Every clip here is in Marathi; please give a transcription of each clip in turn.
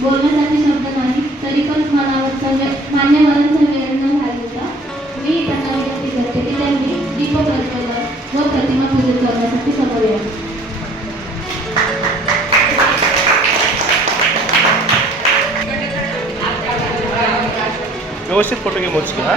बोलण्यासाठी शब्द नाही, तरी पण मान्यवरांचा वेळ न घालवता मी त्यांना विनंती करते की त्यांनी दीप प्रज्वलन व प्रतिमा पूजन करण्यासाठी समोर यावे. व्यवस्थित फोटो घे मोजके. हा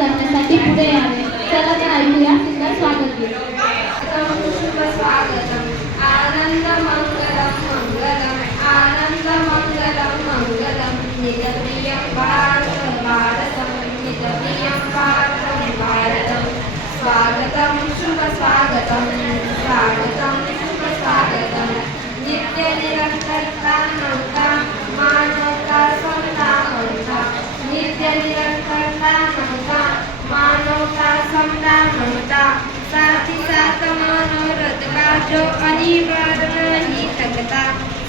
करण्यासाठी पुढे यावे. चला तर ऐकूया सुंदर स्वागत गीत. आनंद मंगलम मंगलम आनंद मंगलम मंगलम निजप्रियं भारतं भारतं निजप्रियं भारतं भारतं स्वागतं शुभ स्वागतं स्वागतं शुभ स्वागतं नित्य निरंतरता नवता मानवता समता ममता नित्य निरंतरता नवता मानवता समता ममता साथ ही साथ मनोरथ का जो अनिवार्य नहीं थकता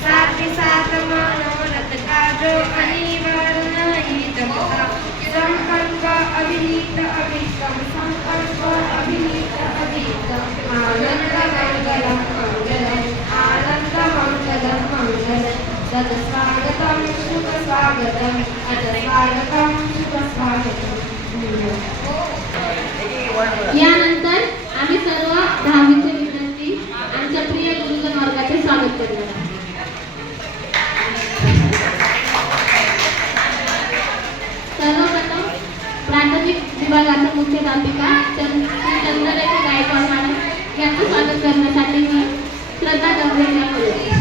साथ ही साथ मनोरथ का जो अनिवार्य नहीं थकता संकल्प अभिनीत अभिष्टम संकल्प अभिनीत अभिष्टम आनंद मंगलम मंगलम आनंद मंगलम मंगलम तद स्वागतम शुभ स्वागतम अद स्वागतम शुभ स्वागतम. यानंतर आम्ही सर्व 10वीचे विद्यार्थी आमच्या प्रिय गुरुजन वर्गाचे स्वागत करणार. सर्वप्रथम प्राथमिक विभागाचा मुख्याध्यापिका चंद्ररेखा गायकवाड मॅडम यांचं स्वागत करण्यासाठी मी श्रद्धा गंभीर यांना बोलवते.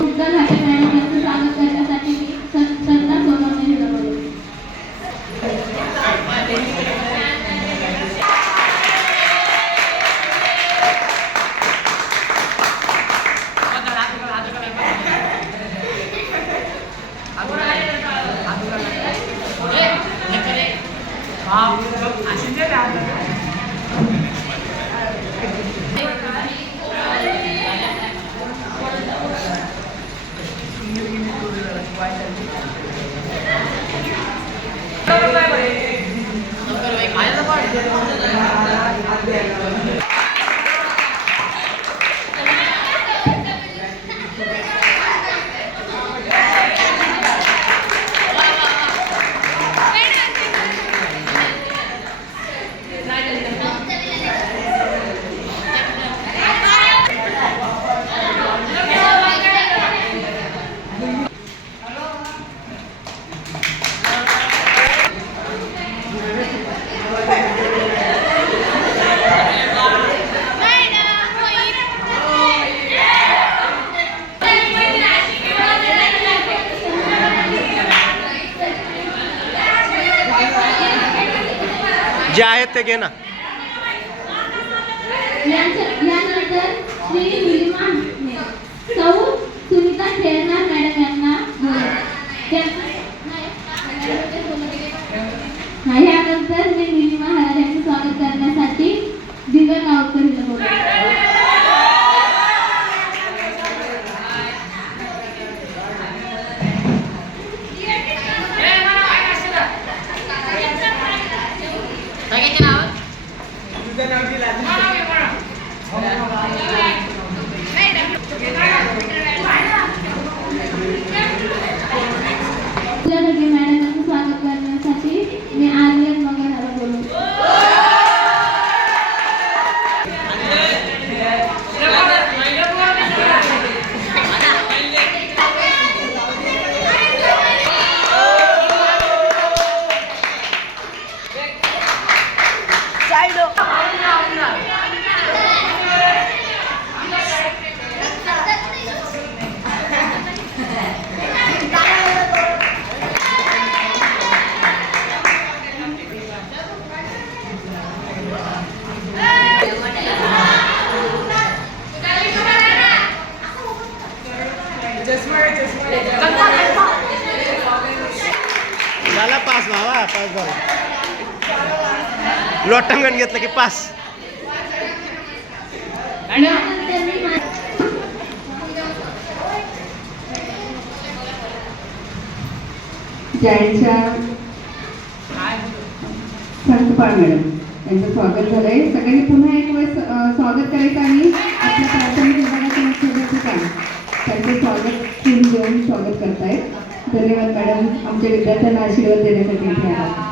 उद्गल हाटे मॅडम यांचं स्वागत करण्यासाठी मी श्रद्धा सोनवणे हिला बोलवते. जे आहेत ते घे ना. यानंतर श्री निलिमा सौ सुनीता खेळणार मॅडम यांना यानंतर मी निलिमा हरार यांचं स्वागत करण्यासाठी दिव्या गावकर हिला बोलवते. मॅडमांचं स्वागत करण्यासाठी मी आर्यन मंगळाला बोलवते. झाला पास भावा, पास झाला. लोटांगण घेतलं की पास. ज्यांच्या संतपाळ मॅडम यांचं स्वागत झालंय. सगळ्यांनी पुन्हा एक वेळेस स्वागत करायचं आणि आपल्या प्राथमिक विभागाचे मुख्याध्यापिका त्यांचे स्वागत फुल घेऊन स्वागत करतायत. धन्यवाद मॅडम, आमच्या विद्यार्थ्यांना आशीर्वाद देण्यासाठी इथे आहात.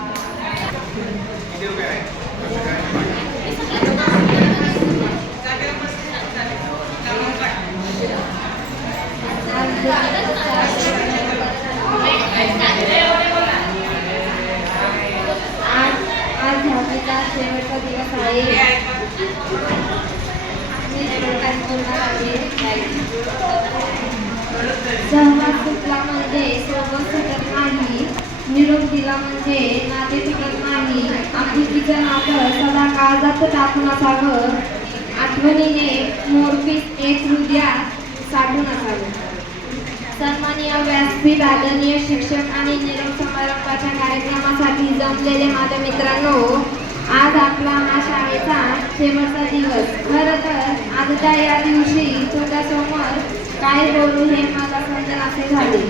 आज दहावीचा शेवटचा दिवस आहे. सहभाग सुटला म्हणजे सोबत सुटत नाही, निरोप दिला म्हणजे नाते तुटत नाही. आपुलकीचं नातं सदा काळजात टाकून असावं, आठवणीने मोरपीस एक हृदयात साठून असावं. सन्माननीय व्यासपीठ, आदरणीय शिक्षक आणि निरोप समारंभाच्या कार्यक्रमासाठी जमलेले माझ्या मित्रांनो, आज आपला हा शाळेचा शेवटचा दिवस. खरं तर आजच्या या दिवशी तुझ्यासमोर काय बोलू हे मला समजेनासे झाले.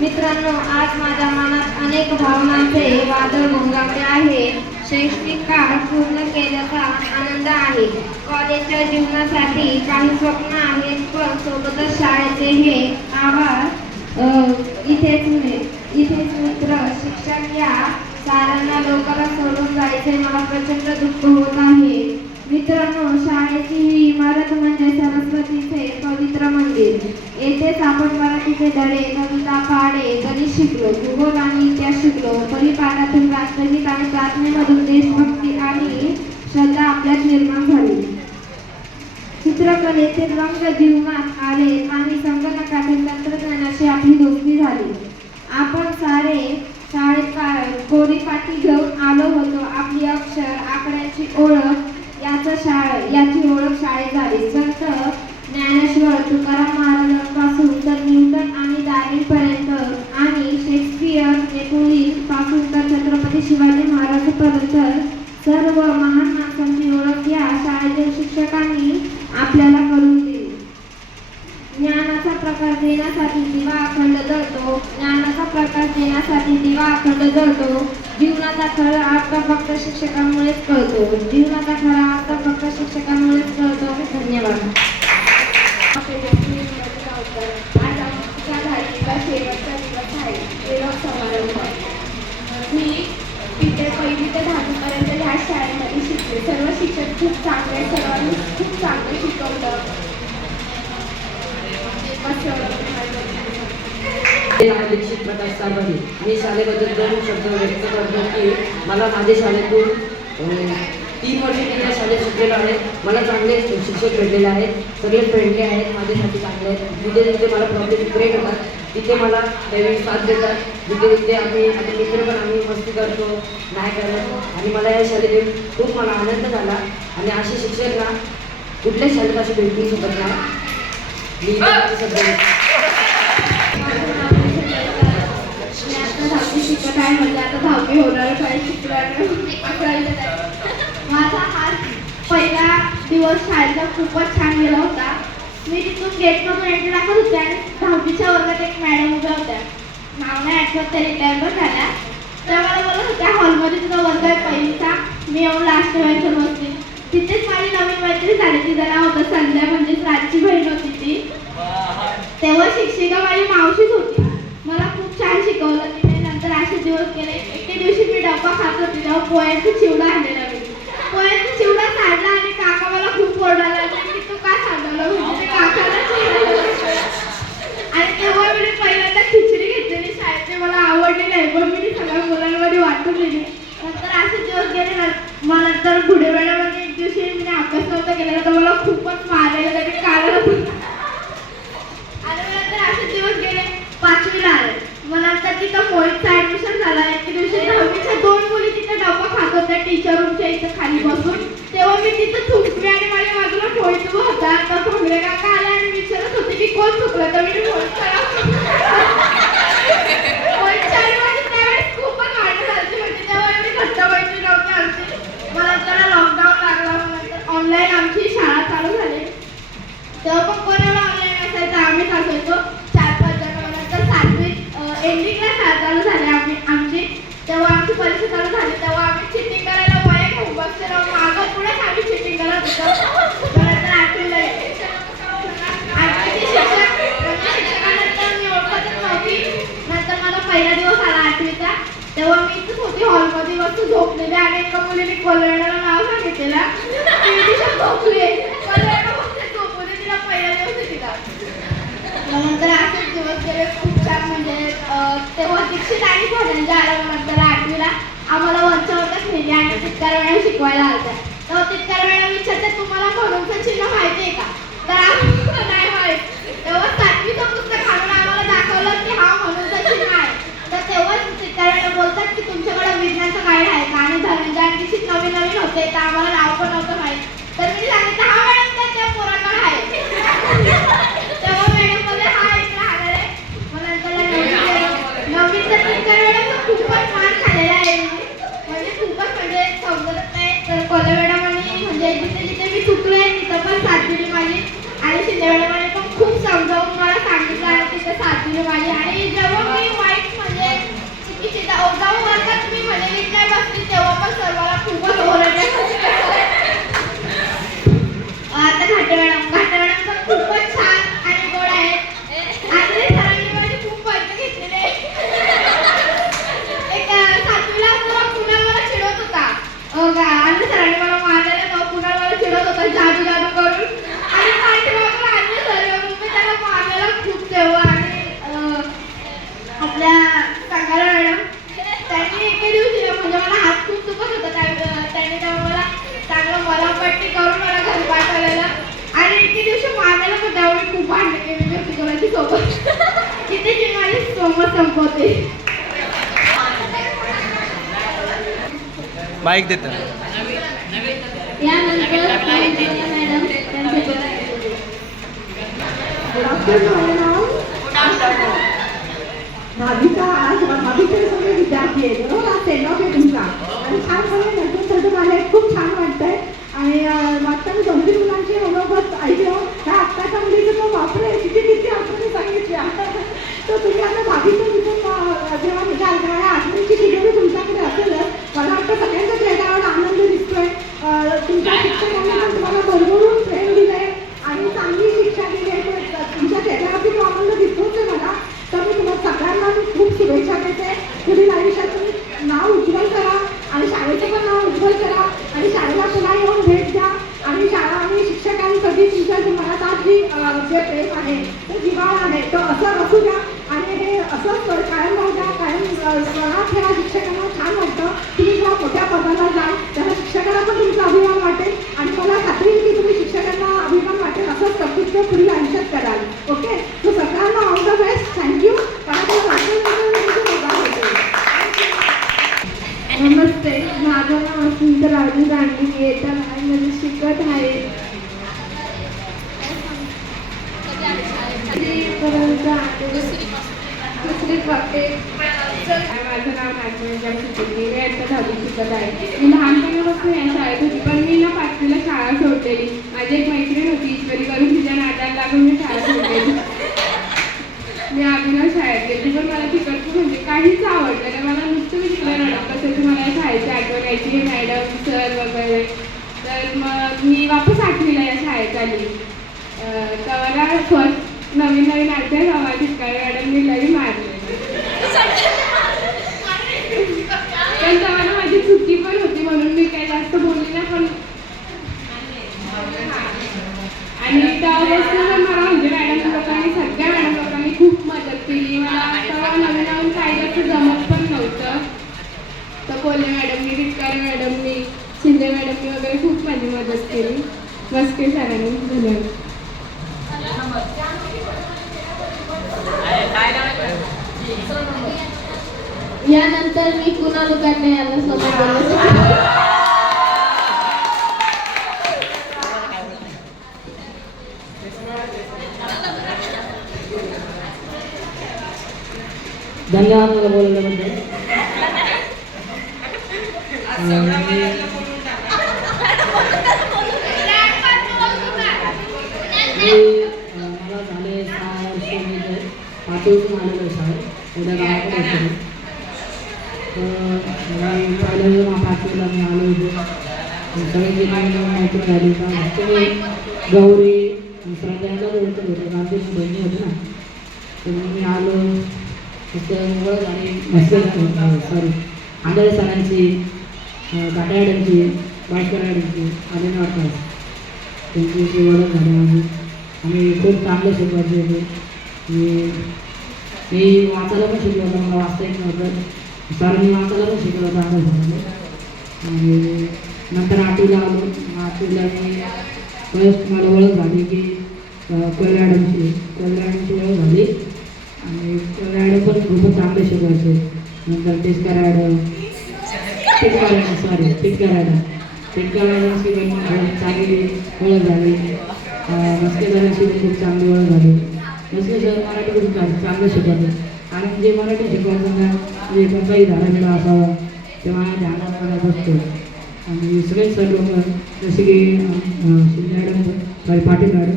मित्रांनो, आज माझ्या मनात अनेक भावनांचे वादळ घोंगावले आहे. शैक्षणिक काळ पूर्ण केल्याचा आनंद आहे. कॉलेजच्या जीवनासाठी काही स्वप्न आहेत, पण सोबतच शाळेचे हे आभार. इथेच मित्र, शिक्षक या साऱ्यांना लोकांना सोडून जायचे मला प्रचंड दुःख होत आहे. मित्रांनो, शाळेची ही इमारत म्हणजे सरस्वतीचे पवित्र मंदिर. येथेच आपण मराठीचे धडे, कविता, पाढे, गणित शिकलो, भूगोल आणि इतिहास शिकलो. परिपाठातून राष्ट्रगीत आणि प्रार्थनेमधून देशभक्ती आणि श्रद्धा आपल्यात निर्माण झाली. चित्रकलेचे रंग जीवनात आले आणि संगणकातील तंत्रज्ञानाशी आपली दोस्ती झाली. आपण सारे शाळेत कोरीपाठी घेऊन आलो होतो. आपली अक्षर, आकड्यांची ओळख याची ओळख शाळेत झाली. संत ज्ञानेश्वर तुकाराम महाराजांपासून तर न्यूटन आणि डार्विनपर्यंत आणि शेक्सपियर, नेपोलियन पासून तर छत्रपती शिवाजी महाराजांपर्यंत सर्व महान माणसांची ओळख या शाळेतील शिक्षकांनी आपल्याला करून दिली. ज्ञानाचा प्रकाश देण्यासाठी दिवा ज्ञानाचा प्रकाश देण्यासाठी दिवा अखंड जळतो. जीवनाचा खरा अर्थ फक्त शिक्षकांमुळेच कळतो. जीवनाचा खरा अर्थ फक्त शिक्षकांमुळेच कळतो. धन्यवाद. आज आमच्या धाडीचा शेवटचा दिवस आहे. निरोप समारंभ. मी तिथे 1ली ते 10वीपर्यंत ह्या शाळेमध्ये शिकले. सर्व शिक्षक खूप चांगले, सर्वांनी खूप चांगलं शिकवलं. दीक्षित प्रकाश साबळे. मी शाळेबद्दल 2 शब्द व्यक्त करतो की मला माझ्या शाळेतून 3 वर्ष मी या शाळेत शिकलेलो आहे. मला चांगले शिक्षक भेटलेले आहेत. सगळे फ्रेंडली आहेत, माझ्यासाठी चांगले आहेत. जिथे जिथे मला प्रॉब्लेम ब्रेक होतात तिथे मला त्यावेळी साथ देतात. जिथे जिथे आम्ही आता मित्र पण आम्ही मस्ती करतो नाही करत. आणि मला या शाळेत येऊन खूप मला आनंद झाला. आणि असे शिक्षक ना कुठल्याच शाळेत असे भेटू शकत नाही. मी सध्या मी आता 10वी शिकत आहे. म्हणजे आता 10वी होणार आहे. शिकल्याने माझा हा पहिला दिवस शाळेचा खूपच छान गेला होता. मी तिथून गेटमधून एंट्री टाकत होते आणि 10वीच्या वर्गात एक मॅडम उभ्या होत्या. नाव नाही आठवत, तरी रिटायर झाल्या. त्या मला बोलत होत्या, हॉलमध्ये तुझा वर्ग आहे 1लीचा. मी येऊन लास्ट बेंचवर बसली. तिथेच माझी नवीन मैत्री झाली. तिचं नाव होतं संध्या, म्हणजेच राजची बहीण होती ती. तेव्हा शिक्षिका माझी मावशीच होती. मला खूप छान शिकवलं तिने. नंतर असे दिवस गेले. एके दिवशी मी डब्बा खात होते तेव्हा पोह्यांचा चिवडा आणलेला मी. पोह्यांचा चिवडा सांडला आणि काका मला खूप ओरडायला लागले की तू का सांडवलं, म्हणजे ते काकाला चिडवलं. आणि तेव्हा मी पहिल्यांदा खिचडी घेतलेली शाळेत. ते मला आवडलेलं आहे, पण मी सगळ्या मुलांमध्ये वाटून दिली. नंतर असे दिवस गेले. मग नंतर पुढे वेळामध्ये एक दिवशी मी अभ्यास नव्हता केलेला तर मला खूपच मारलेलं ते कारण. आणि नंतर असे दिवस गेले. 5वीला आले. मग नंतर तिथं मोहितचं ऍडमिशन झालं. एके दिवशी 10वीच्या 2 मुली तिथे डब्बा खात होत्या टीचर रूमच्या इथं खाली बसून. तेव्हा मी तिथं थुंकली आणि माझ्या बाजूला मोहित उभा होता. तर भोंगडे काका आले आणि विचारत होते की कोण चुकलं. तर मी मोहितच्या आणि माझी त्यावेळेस खूपच वाटत झाली. म्हणजे तेव्हा एवढी घट्ट मैत्री नव्हती आमची. मग नंतर लॉकडाऊन लागला. मग नंतर ऑनलाईन आमची शाळा चालू झाली. तेव्हा पण कोणाला ऑनलाईन असायचं, आम्हीच असायचो 4-5 जण. नंतर 7वीत एंडिंगला शाळा चालू झाली आमची. तेव्हा आमची परीक्षा चालू झाली. तेव्हा आम्ही चिटिंग करायला वया घेऊन बसलेलो. मागं पुढेच आम्ही चिटिंग करत होतो. नंतर 8वीला शिक्षकानंतर मी ओळखतच नव्हती. नंतर मला पहिला दिवस आला 8वीचा. तेव्हा मी इथंच होती हॉलमध्ये वस्तू झोपलेली आणि एका मुलीने कोलवेडाला नाव सांगितलेलं. ती दिवशी झोपली. तिला पहिला दिवस आहे तिला. नंतर असेच दिवस गेले खूप छान. म्हणजे तेव्हा दीक्षित आणि धनंजय आला. नंतर 8वीला आम्हाला वरच्या वर्गात नेली आणि तितक्या वेळा शिकवायला आलत्या. तेव्हा तितक्या वेळा विचारते तुम्हाला म्हणूनचं चिन्ह माहिती आहे का. तर आम्हाला नाही माहीत. तेव्हा 7वीचं पुस्तक आणून आम्हाला दाखवलं की हा म्हणूनचं चिन्ह आहे. तर तेव्हा तितक्या वेळेला बोलतात की तुमच्याकडे विज्ञानचं गाईड आहे का. आणि धनंजय आणि दीक्षित नवीन नवीन होते तर आम्हाला नाव पण नव्हतं माहीत. तर मी सांगितलं हा मॅडम त्या पोराकडे आहे. तेव्हा मॅडम बोलले हा इकडे राहणार आहे. मग नंतर 9वीचा तितक्या वेळेला खूपच मार खाल्लेला आहे. म्हणजे खूपच म्हणजे समजत नाही. तर कोले मॅडमांनी म्हणजे जिथे जिथे मी चुकले तिथं पण साथ दिली माझी. आणि शिंदे मॅडमांनी पण खूप समजावून मला सांगितलं आणि तिथं साथ दिली माझी. आणि जेव्हा मी वाईट म्हणजे चुकीची जाऊ वर्गात मी म्हणजे नीट नाही बसली तेव्हा पण सर मला खूपच ओरडले. आता घाटे मॅडम पण खूपच छान आणि गोड आहे. आणि सरांनी माझी खूप मजा घेतलेली आहे. एक 7वीला असताना कुणाल मला चिडवत होता. आणि सरांनी मला मारलेलं तेव्हा कुणाल मला चिडवत होता जादू जादू करून. आणि पाठीमागून आणले सर येऊन मी त्याला मारलेलं खूप तेव्हा. आणि आपल्या सांगायला मॅडम त्यांनी एके दिवशी म्हणजे मला हात खूप दुखत होता. त्यांनी तेव्हा मला चांगलं मलमपट्टी करून मला घरी पाठवलेलं. आणि एके दिवशी मारलेलं पण तेव्हा मी खूप भांडण केली ज्योतिकोलाची सोबत. तिथे जी माझी सोबत संपवते. बाईक देतात. यानंतर मॅडम दहावीचा आज 10वीचे सगळे विद्यार्थी आहेत बरोबर. आज सेंडऑफ आहे तुमचा आणि छान सगळे नटून आले. खूप छान वाटतंय. आणि मागच्या मी 2-3 मुलांची मनोगत ऐकलं. त्या आत्ताच्या मुलीचं तो वापरे किती आठवणी सांगितल्या. तर तुम्ही आता भाभीचं तिथून जेव्हा निघाल तेव्हा आठवणीची तिजोरी तुमच्याकडे असेलच. मला वाटतं सगळ्यांच्या चेहऱ्यावर आनंद दिसतोय. तुमच्या शिक्षकांनी पण तुम्हाला भरभरून प्रेम दिलंय आणि चांगली शिक्षा दिली आहे. तुमच्या चेहऱ्यावरती तो आनंद दिसतोच आहे मला. तर मी तुम्हाला सगळ्यांना मी खूप शुभेच्छा देते. पुढील आयुष्यात तुम्ही नाव उज्ज्वल करा आणि शाळेचं पण नाव उज्ज्वल करा आणि शाळेला पुन्हा येऊन भेट द्या आणि शाळा आणि शिक्षकांसाठी तुमच्या मनात आज जे प्रेम आहे ते जिव्हाळा आहे तो असं असू द्या आणि हे असंच कायम राहू द्या. कायम स्मरणात ठेवा. शिक्षकांना छान वाटतं तुम्ही जेव्हा मोठ्या पदाला जाल तेव्हा शिक्षकांना पण तुमचा अभिमान वाटेल आणि मला खात्री आहे की तुम्ही शिक्षकांना अभिमान वाटेल असंच कर्तृत्व पुढील आयुष्यात कराल. ओके, तो सगळ्यांना ऑल द बेस्ट. थँक्यू. नमस्ते, माझं नाव वसंत राजू दांडी. मी येत्या लहानमध्ये शिकत आहे. दुसरी पाटे. माझं नाव नागपूरच्या मी आता 10वी शिकत आहे. मी लहानपणापासून या शाळेत होती, पण मी ना 5वीला शाळा सोडलेली. माझी एक मैत्रीण होती ईश्वरी करून, तिच्या नादाला लागून मी शाळा सोडलेली. मी अभिनव शाळेत गेली, पण मला तिकडचं म्हणजे काहीच आवडलं नाही. मला नुसतं मी तिकडे रडत बसायची. मला या शाळेची आठवण यायची, मॅडम सर वगैरे. तर मग मी वापस 8वीला या शाळेत आली. तेव्हा फर्स्ट नवीन आलते तेव्हा ठिकाणी मॅडमनी लई मारले. पण तेव्हा माझी चुकी पण होती म्हणून मी काही जास्त बोलली नाही. पण आणि तेव्हापासून मला म्हणजे मॅडम लोकांनी सगळ्या मॅडम लोकांनी खूप मदत केली. मला तेव्हा नवीन काही जास्त जमत पण नव्हतं. तर कोल्हे मॅडमनी, टिटकारे मॅडमनी, शिंदे मॅडमनी वगैरे खूप माझी मदत केली. मस्के सरांनी. धन्यवाद. यानंतर मी कुणाल उकाडणे याला समोर धन्यवाद मला बोलल्याबद्दल. मला झाले 6 वर्ष. मी तर 5वीतून आलेलो शाळेत. उद्या गावाकडे असतो. मी पहिल्या जेव्हा 5वीला मी आलो होतो सगळ्यांची माहिती झाली का तुम्ही गौरी श्रद्धांना ओळखत होते गांधी बहिणी होते ना. तर मी आलो तिथं ओळख आणि सॉरी आंधळे सरांची, काटाड्यांची, बायकराड्यांची आणि नॉर्थ त्यांची ओळख झाली माझी. आणि खूप चांगलं शिकवायचे होते. मी वाचायला पण शिकलो होतं. मला वाचता येत नव्हतं. सरांनी वाचायला पण शिकलं होतं आंधळे सरांनी. आणि नंतर 8वीला आलो. 8वीला मी फर्स्ट मला ओळख झाली की कोल्हाड्यांची ओळख झाली. आणि मॅडम पण खूपच चांगले शिकवायचे. नंतर टिटकार मॅडमची पण चांगली ओळख झाली. मस्के सरांची पण खूप चांगली ओळख झाली. मस्के सर मराठी खूप चांगलं शिकवते. आणि जे मराठी शिकवायचं ना म्हणजे कोणताही धारामेळा असावा तेव्हा ध्यानात मला बसतो. आणि सगळे सर लोक जसे की मॅडम सॉरी पाटील मॅडम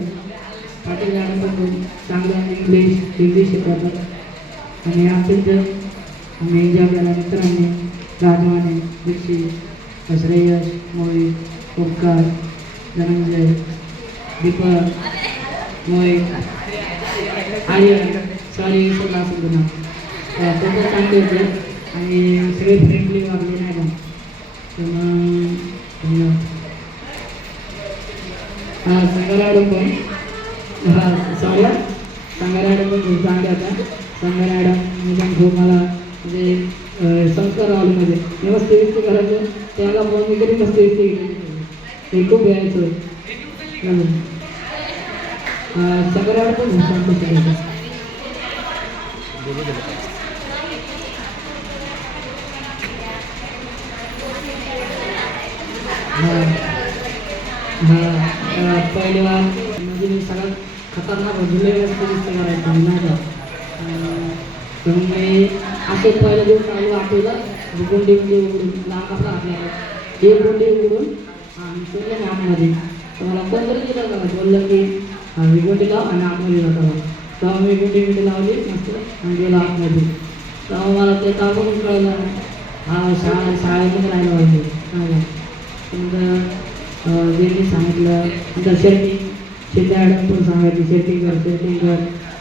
पण खूप चांगलं इंग्लिश हिंदी शिकवतात. आणि अत्यंत आम्ही एन्जॉय केला. मित्रांनी राजवाने, दीक्षित, श्रेयस, मोहित, ओंकार, धनंजय, दीपक, मोहित, आर्यन, सॉरी सगळं असं ना खूपच चांगले होते. आणि सगळे फ्रेंडली वागले नाही का. धन्यवाद. संगराडू पण सॉरी संगराडू पण खूप चांगले होता. संगराडू पण खूप मला म्हणजे संस्कार हॉलमध्ये व्यवस्थित व्यक्ती करायचं त्याला फोन वगैरे मस्त व्यक्ती ते खूप यायचं. संगराडू पण खूप चांगलं शिकायचं. पहिली बार म्हणजे मी सगळ्यात खतरनाक जुलै वस्तू करायचं नाही का. तर मी असे पहिल्या दिवस चालू आठवलं गुंडी उघडून लांब आपला आपल्याला एक गुंडी उघडून आणि सोडलं मी आतमध्ये. तर मला कोणतरी दिलं का बोललं की गुंडी लाव आणि आतमध्ये जाता. तेव्हा मी गुंडी लावली मस्त आणि गेलो आतमध्ये. तेव्हा मला ते ताबडतोब कळलं हा शाळेमध्ये राहिलं पाहिजे काय. नंतर त्यांनी सांगितलं नंतर शेती मॅडम पण सांगितली शेटिंग कर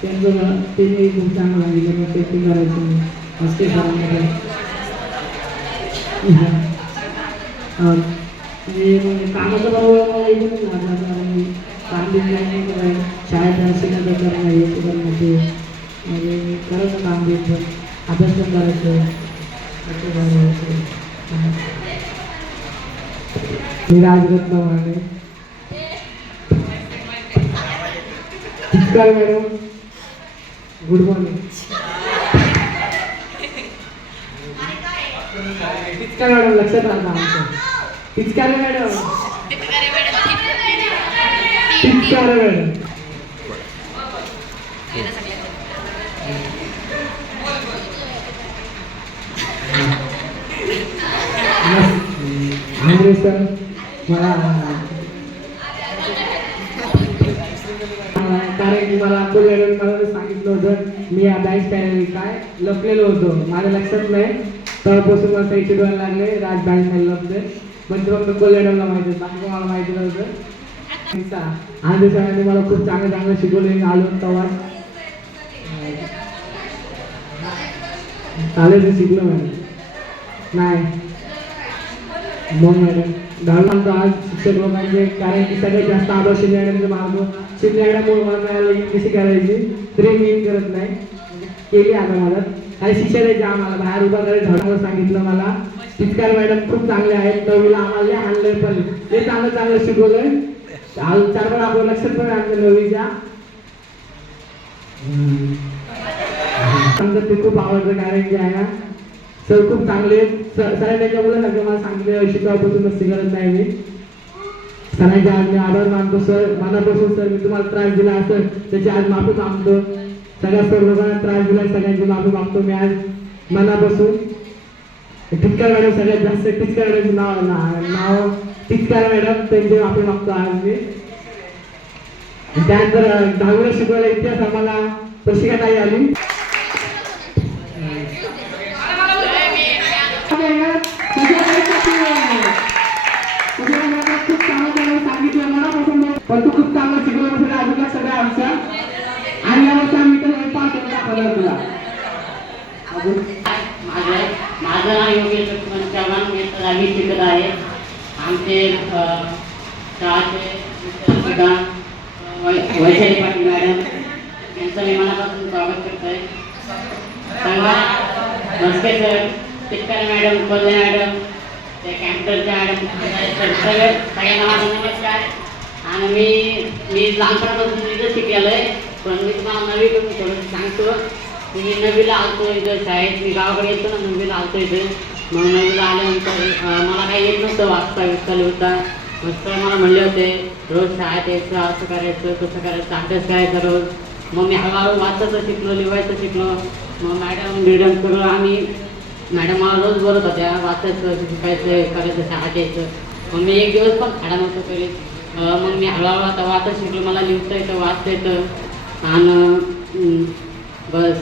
त्यांचं त्यांनी खूप चांगलं सांगितलं मग शेटिंग करायचं असते सरांमध्ये. म्हणजे कामाचं बरोबर मला इथूनच लागलं काम बिम नाही कराय शाळेत शिकत करणार हे करण्याचे म्हणजे मी करायचं काम बिम पण अभ्यास पण करायचं असं करायचं. मी राजरत्न माने नमस्कार मॅडम गुड मॉर्निंग. पिचकार मॅडम लक्षात राहता आमचं पिचकार मॅडम पिचकार मॅडम. सर मला कारण की मला मला सांगितलं होतं मी या बॅच काय लपलेलो होतो माझ्या लक्षात नाही तेव्हापासून मला काही चिडवायला लागले राज बॅच नाही लपले पण ते फक्त कोलेडरला माहिती होतं बाकी मला माहिती नव्हतं. आणि सरांनी मला खूप चांगलं शिकवलं आलो तेव्हा चालेल शिकलो मॅडम नाही मग मॅडम दहावीनंतर आज शिक्षक लोकांचे कारण की सगळ्यात जास्त आभार शिकण्याचे मार्ग शिकण्यामुळे मला मिळालं कशी करायची तरी मी करत नाही केली आता मला काही शिक्षक द्यायचे आम्हाला बाहेर उभा करायचं झाडावर सांगितलं मला पिचकार मॅडम खूप चांगले आहेत नववीला आम्हाला आणलंय पण ते चांगलं शिकवलंय 4 वेळा आपलं लक्षात पण आमच्या नववीच्या आमचं ते खूप आवडतं कारण की आहे ना सर खूप चांगले सरांच्या मुलांसारखं मला सांगितलं शिकवापासून नसती करत नाही मी सरांचे आज मी आभार मानतो सर मनापासून सर मी तुम्हाला त्रास दिला असं त्याची आज माफी मागतो सगळ्या सर लोकांना त्रास दिला सगळ्यांची माफी मागतो मी आज मनापासून. टिचकार मॅडम सगळ्यात जास्त टिचकार मॅडमचं नाव टिचकार मॅडम त्यांची माफी मागतो आज मी. त्यानंतर 10वीला शिकवायला इतिहास आम्हाला प्रशिका ताई आली खूप चांगलं सांगितलं मनापासून पण तू खूप चांगलं शिकवलं असेल अजून सगळ्या आमच्या आणि यावर्षी आम्ही तर पास दाखवलं तुला. माझं नाव योगेश लक्ष्मण चव्हाण मी तर आम्ही शिकत आहे आमचे शाळेचे वैशाली पाटील मॅडम यांचं मी मनापासून स्वागत करत आहे. सांगा नमस्ते सर टिचकार मॅडम कोल्हे मॅडम त्या कॅम्प्टरच्या मॅडम सगळ्यांना माझा नमस्कार. आणि मी लहानपणापासून इथं शिकलेलं आहे पण मी तुम्हाला नवीकडून थोडं सांगतो. मी नववीला आलतो इथं शाळेत मी गावाकडे येतो ना नववीला आलतो इथं मग नववीला आल्यानंतर मला काही येत नव्हतं वाचता लिहिता मग मला म्हणले होते रोज शाळेत यायचं असं करायचं तसं करायचं अभ्यास करायचा रोज. मग मी हळूहळू वाचायचं शिकलो लिहायचं शिकलो मग मॅडम सगळं आम्ही मॅडम मला रोज बोलत होत्या वाचायचं शिकायचं करायचं शाळेत यायचं. मग मी एक दिवस पण खाडा नव्हतं पहिले मग मी हळूहळू आता वाचत शिकलो मला लिहिता येतं वाचता येतं आणि बस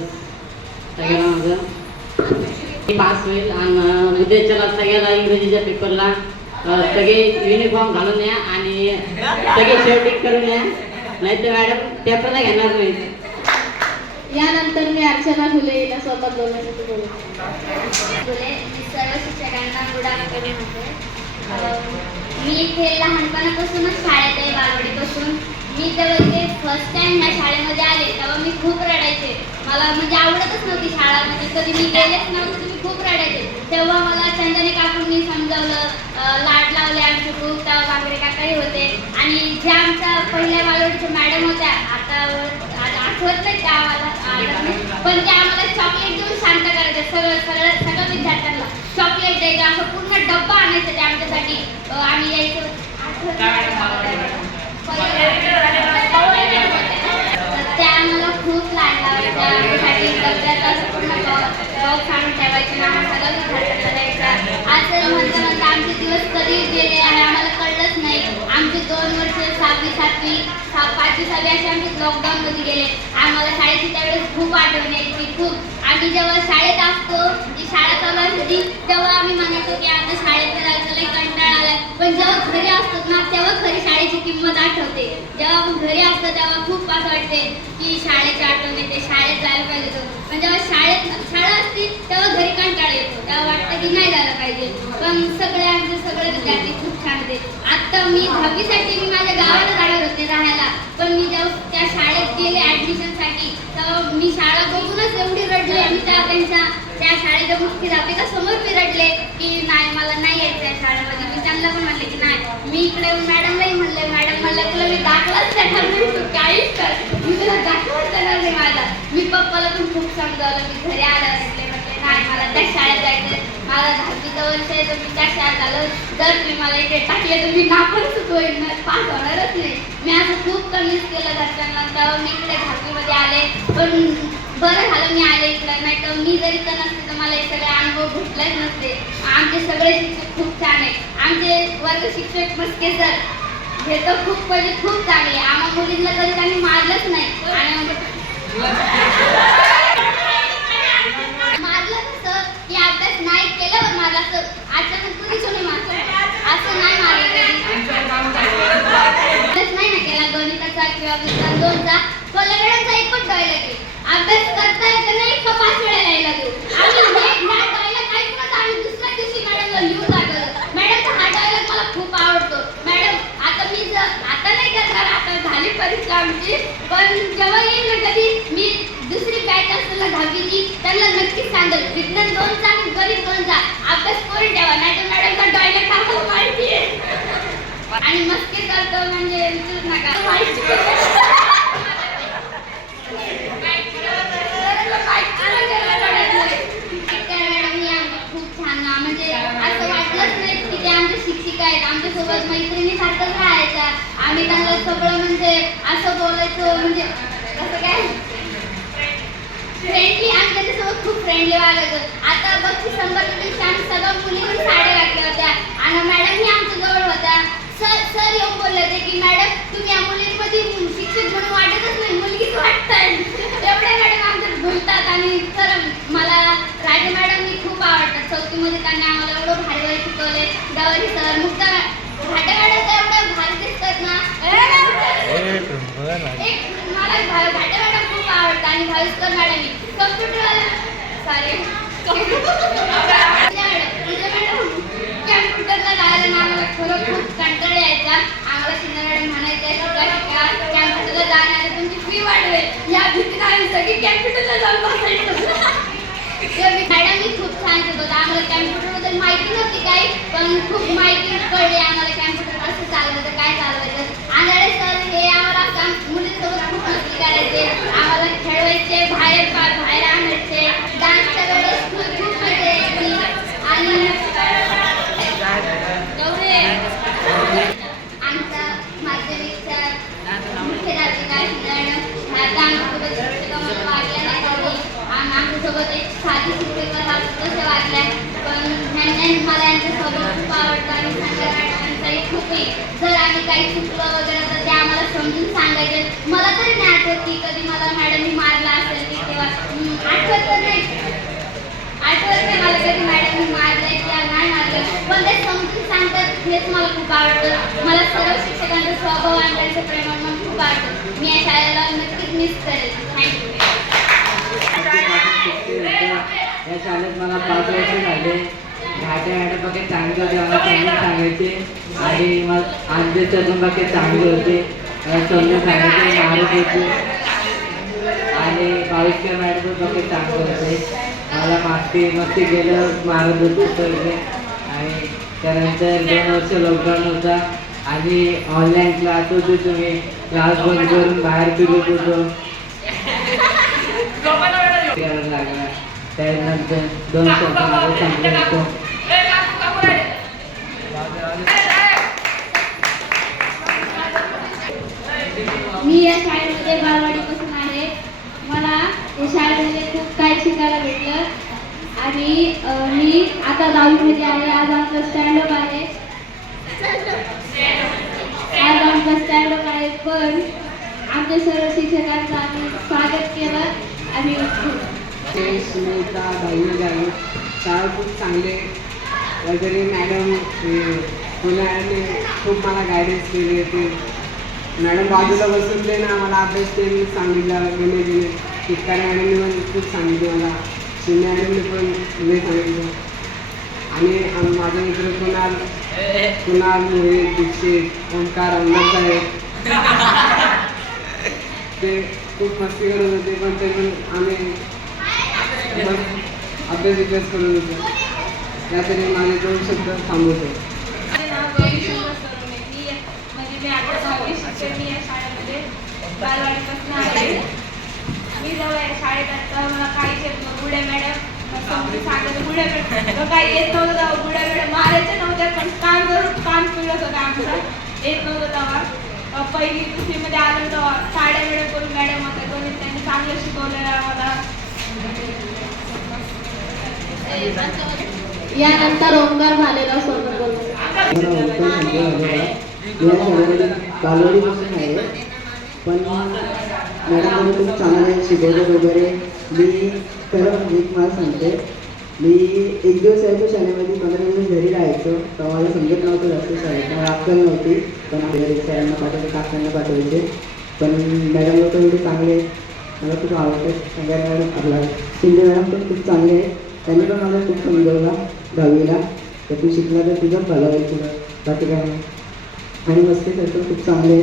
सगळ्यांना माझं पास होईल. आणि उद्याच्याला सगळ्याला इंग्रजीच्या पेपरला सगळे युनिफॉर्म घालून या आणि सगळे शर्टिंग करून या नाही तर मॅडम पेपरला घेणार नाही. यानंतर मी अर्चना फुले हिला स्वतः बोलण्यासाठी बोलते. सर्व शिक्षकांना गुड आफ्टरनून होते. मी इथे लहानपणापासूनच शाळेत आहे बालवाडीपासून. मी जेव्हा इथे फर्स्ट टाइम ह्या शाळेमध्ये आले तेव्हा मी खूप रडायचे. मला म्हणजे आवडतच नव्हती शाळा म्हणजे कधी मी गेलेच नव्हते तर मी खूप रडायचे. तेव्हा मला चंदने काकूंनी समजावलं लाड लावले आमचे खूप तेव्हा बांगरे काकाही होते आणि ज्या आमच्या पहिल्या बालवाडीच्या मॅडम होत्या आता आठवत नाही त्या आम्हाला पण त्या आम्हाला चॉकलेट देऊन शांत करायचे सगळं विद्यार्थ्यांना चॉकलेट द्यायचं असं पूर्ण डब्बा आणायचं ते आमच्यासाठी आम्ही यायचो. त्या आम्हाला खूप लहान लावायच्या आमच्यासाठी डब्यात असं पूर्ण बॉक्स आणून ठेवायचे ना सगळं विद्यार्थ्यांना द्यायचा. असं म्हणता आमचे दिवस कधी गेले आणि आम्हाला कळलंच नाही. आमचे 2 वर्ष 6वी 7वी 5वी 6वी असे आमचे लॉकडाऊनमध्ये गेले. आम्हाला शाळेची त्यावेळेस खूप आठवण यायची, खूप. आम्ही जेव्हा शाळेत असतो, जी शाळा चालू असते तेव्हा आम्ही म्हणायचो की आता शाळेत जायचं लई कंटाळा आलाय. पण जेव्हा घरी असतो ना तेव्हा खरी शाळेची किंमत आठवते. जेव्हा आपण घरी असतो तेव्हा खूप असं वाटते की शाळेची आठवण येते, शाळेत जायला पाहिजे होतं. पण जेव्हा शाळा असते तेव्हा घरी कंटाळा येतो, तेव्हा वाटतं की नाही जायला पाहिजे. पण सगळे विद्यार्थी खूप छान होते. आता मी 10वीसाठी मी माझ्या गावाला जाणार होते राहायला, पण मी जेव्हा त्या शाळेत गेले ॲडमिशनसाठी तेव्हा मी शाळा बघूनच एवढी रडले. आणि त्या शाळेच्या मुख्याध्यापिका समोर मी रडले की नाही मला नाही यायचं त्या शाळेमध्ये. मी त्यांना पण म्हणले की नाही. मी इकडे मॅडमलाही म्हणले, मॅडम म्हणलं तुला मी दाखलाच देणार नाही, तू काहीच कर, मी तुला दाखलाच देणार नाही माझा. मी पप्पाला पण खूप समजावलं. मी घरी आलं म्हटले नाही मला त्या शाळेत जायचं, मला 10वीचं वर्ष आहे तर मी त्या शाळेत आलं. जर तुम्ही मला इकडे टाकले तर मी नापासच होईल, पास होणारच नाही. मी असं खूप कन्व्हिन्स केलं घरच्यांना. तेव्हा मी इकडे 10वीमध्ये आले. पण बरं झालं मी आले इकडं, नाही तर मी जरी तर नसते तर मला हे सगळे अनुभव भेटलेच नसते. आमचे सगळे शिक्षक खूप छान आहे. आमचे वर्ग शिक्षक मस्के सर हे तर खूप म्हणजे खूप चांगले. आम्हा मुलींना कधी त्यांनी मारलंच नाही. आणि मारलं कसं की अभ्यास नाही केलं पण मारलं असं अचानक कधीच नाही मारलं, असं नाही मारलं कधी. अभ्यास नाही ना केला गणिताचा किंवा विज्ञान 2चा, कोल्हागडांचा एक पण डायलॉग आहे. अभ्यास करता येत नाही का 5 वेळा यायला लागेल. आम्ही डायलॉग ऐकूनच आम्ही दुसऱ्या दिवशी मॅडमला लिहून दाखवलं. मॅडमचा हा डायलॉग मला खूप आवडतो. मॅडम आता नाही करणार, आता झाली परीक्षा आमची, पण जेव्हा येईल ना कधी मी दुसरी बॅच असेल ना 10वीची त्यांना नक्कीच सांगेल विज्ञान 2चा आणि गणित 2चा अभ्यास करून ठेवा, नाही तर मॅडमचा डायलॉग आम्हाला माहिती आहे. आणि मस्ती करतो म्हणजे विचारूच नका. खूप छान ना, म्हणजे असं वाटलंच नाही की ते आमच्या शिक्षिका आहेत, आमच्यासोबत मैत्रिणीसारखंच राहायच्या. आम्ही त्यांना सगळं म्हणजे असं बोलायचो, म्हणजे कसं काय फ्रेंडली, आम्ही त्याच्यासोबत खूप फ्रेंडली वागायचो. आता बघ संबंध आम्ही सगळ्या मुलींनी साड्या घातल्या होत्या आणि मॅडमही आमच्या जवळ होत्या. सर येऊन बोलले होते की मॅडम तुम्ही या मुलींमध्ये शिक्षक म्हणून वाटतच नाही, मुलगीच वाटताय. एवढ्या मॅडम आमच्यात बोलतात. आणि सर मला राजे मॅडम मी खूप आवडतात. 4थीमध्ये त्यांनी आम्हाला एवढं भारी भारी शिकवले. गवारी सर मुक्ता घाटे मॅडम तर एवढं भारी दिसतात ना. मला घाटे मॅडम खूप आवडतात आणि भाविस्कर मॅडम कम्प्युटरवाला सॉरी कॅम्प्युटरला जायला ना आम्हाला खरं खूप कंटाळा यायचा. आम्हाला शिंदे मॅडम म्हणायच्या कॅम्प्युटरला जाणार तुमची फी वाढवेल, या भीतीने आम्ही सगळी कॅम्प्युटरला जाऊन बसायचो. मॅडमही खूप छान शिकवतात. आम्हाला कॅम्प्युटरबद्दल माहिती नव्हती काही, पण खूप माहिती कळली आम्हाला कॅम्प्युटर कसं चालवायचं, काय चालवायचं. आंधळे सर हे आम्हाला मुलींसोबत खूप मस्ती करायचे, आम्हाला खेळवायचे, बाहेर आणायचे. डान्सच्या वेळेस खूप मजा यायची. आणि आमचा माध्यमिकचा मुख्याध्यापिका आमच्यासोबत शिक्षकांमध्ये वागल्या नाही कधी. आमच्यासोबत एक साधी शिक्षक तसं वागल्या, पण मला यांच्यासोबत खूप आवडतं. आणि संजय मॅडमांचाही खूप आहे. जर आम्ही काही चुकलं वगैरे तर ते आम्हाला समजून सांगायचे. मला तरी नाही आठवत की कधी मला मॅडमनी मारला असेल की तेव्हा आठवत नाही मला कधी मॅडमनी मारलंय किंवा नाही मारलं, पण ते समजून सांगतात हेच मला खूप आवडतं. मला सर्व शिक्षकांचा स्वभाव आणि त्यांचं प्रेम मला खूप आवडतं. मी या शाळेला नक्कीच मिस करेल. थँक्यू. या शाळेत मला 5 वर्ष झाले. घाटे मॅडम बाकी चांगले होते, मला चांगले सांगायचे. आणि मग आंबे सर बाकी चांगले होते, समजून सांगायचे, मारत होते. आणि भाविस्कर मॅडम बाकी चांगले होते, मला मस्ती गेलं मारत होते सगळे. आणि त्यानंतर 2 वर्ष लॉकडाऊन होता आणि ऑनलाईन क्लास होते. तुम्ही क्लास बंद करून बाहेर फिरत होतो करायला लागला. त्यानंतर 2 वर्षांमध्ये चांगलं होतं. मी या शाळेमध्ये बालवाडीपासून आहे. मला या शाळेमध्ये खूप काही शिकायला भेटलं. आणि मी आता 10वीमध्ये आहे. आज आमचा स्टँडअप आहे. पण आमच्या सर्व शिक्षकांचं आम्ही स्वागत केलं आणि स्मिता दहावी झाली. शाळा खूप चांगले वगैरे मॅडम मॅडमने खूप मला गायडन्स केले होते. मॅडम बाजूला बसून दे ना मला अभ्यास त्यांनी सांगितलं गेले चित्कार मॅडमने पण खूप सांगितलं मला. शिंदे मॅडमने पण लय सांगितलं. आणि माझे मित्र कुणाल मोहित दीक्षित ओंकार अंबर साहेब ते खूप मस्ती करत होते पण ते पण आम्ही अभ्यास करत होतो. त्यातरी माझे 2 शब्द थांबवतो. मी आता 10वी शिक्षण मी या शाळेमध्ये बालवाडीपासून आहे. मी जेव्हा या शाळेत असता मला काहीच येत नव्हतं. बुड्या मॅडम समजून सांगायचं बुड्या मॅडम काही येत नव्हतं तेव्हा बुड्या मॅडम मारायच्या नव्हत्या पण काम पिळत होतं आमचं येत नव्हतं तेव्हा. पहिली दुसरीमध्ये आलं तेव्हा साड्या मॅडम करून मॅडम होत्या गणित त्यांनी चांगलं शिकवलेलं आम्हाला. यानंतर ओंकार झालेला सोबत बोलतो. या शाळेमध्ये बालवाडीपासून आहे पण मॅडम खूप चांगले शिकवतात वगैरे. मी खरं म्हणजे मला सांगते मी एक दिवस यायचो शाळेमध्ये 15 दिवस घरी राहायचो तेव्हा मला समजत नव्हतं जास्त शाळेत मला अक्कल नव्हती पण आपल्या सरांना पाठवायचे काकांना पाठवायचे पण मॅडम लोक एवढे चांगले मला खूप आवडतात. सगळ्या मॅडम आपला शिंदे मॅडम पण खूप चांगले आहेत. त्यांनी पण मला खूप समजवला 10वीला तर तू शिकला तर तुझं भलं होईल तुला बाकी काय नाही. आणि मस्ती करतो खूप चांगले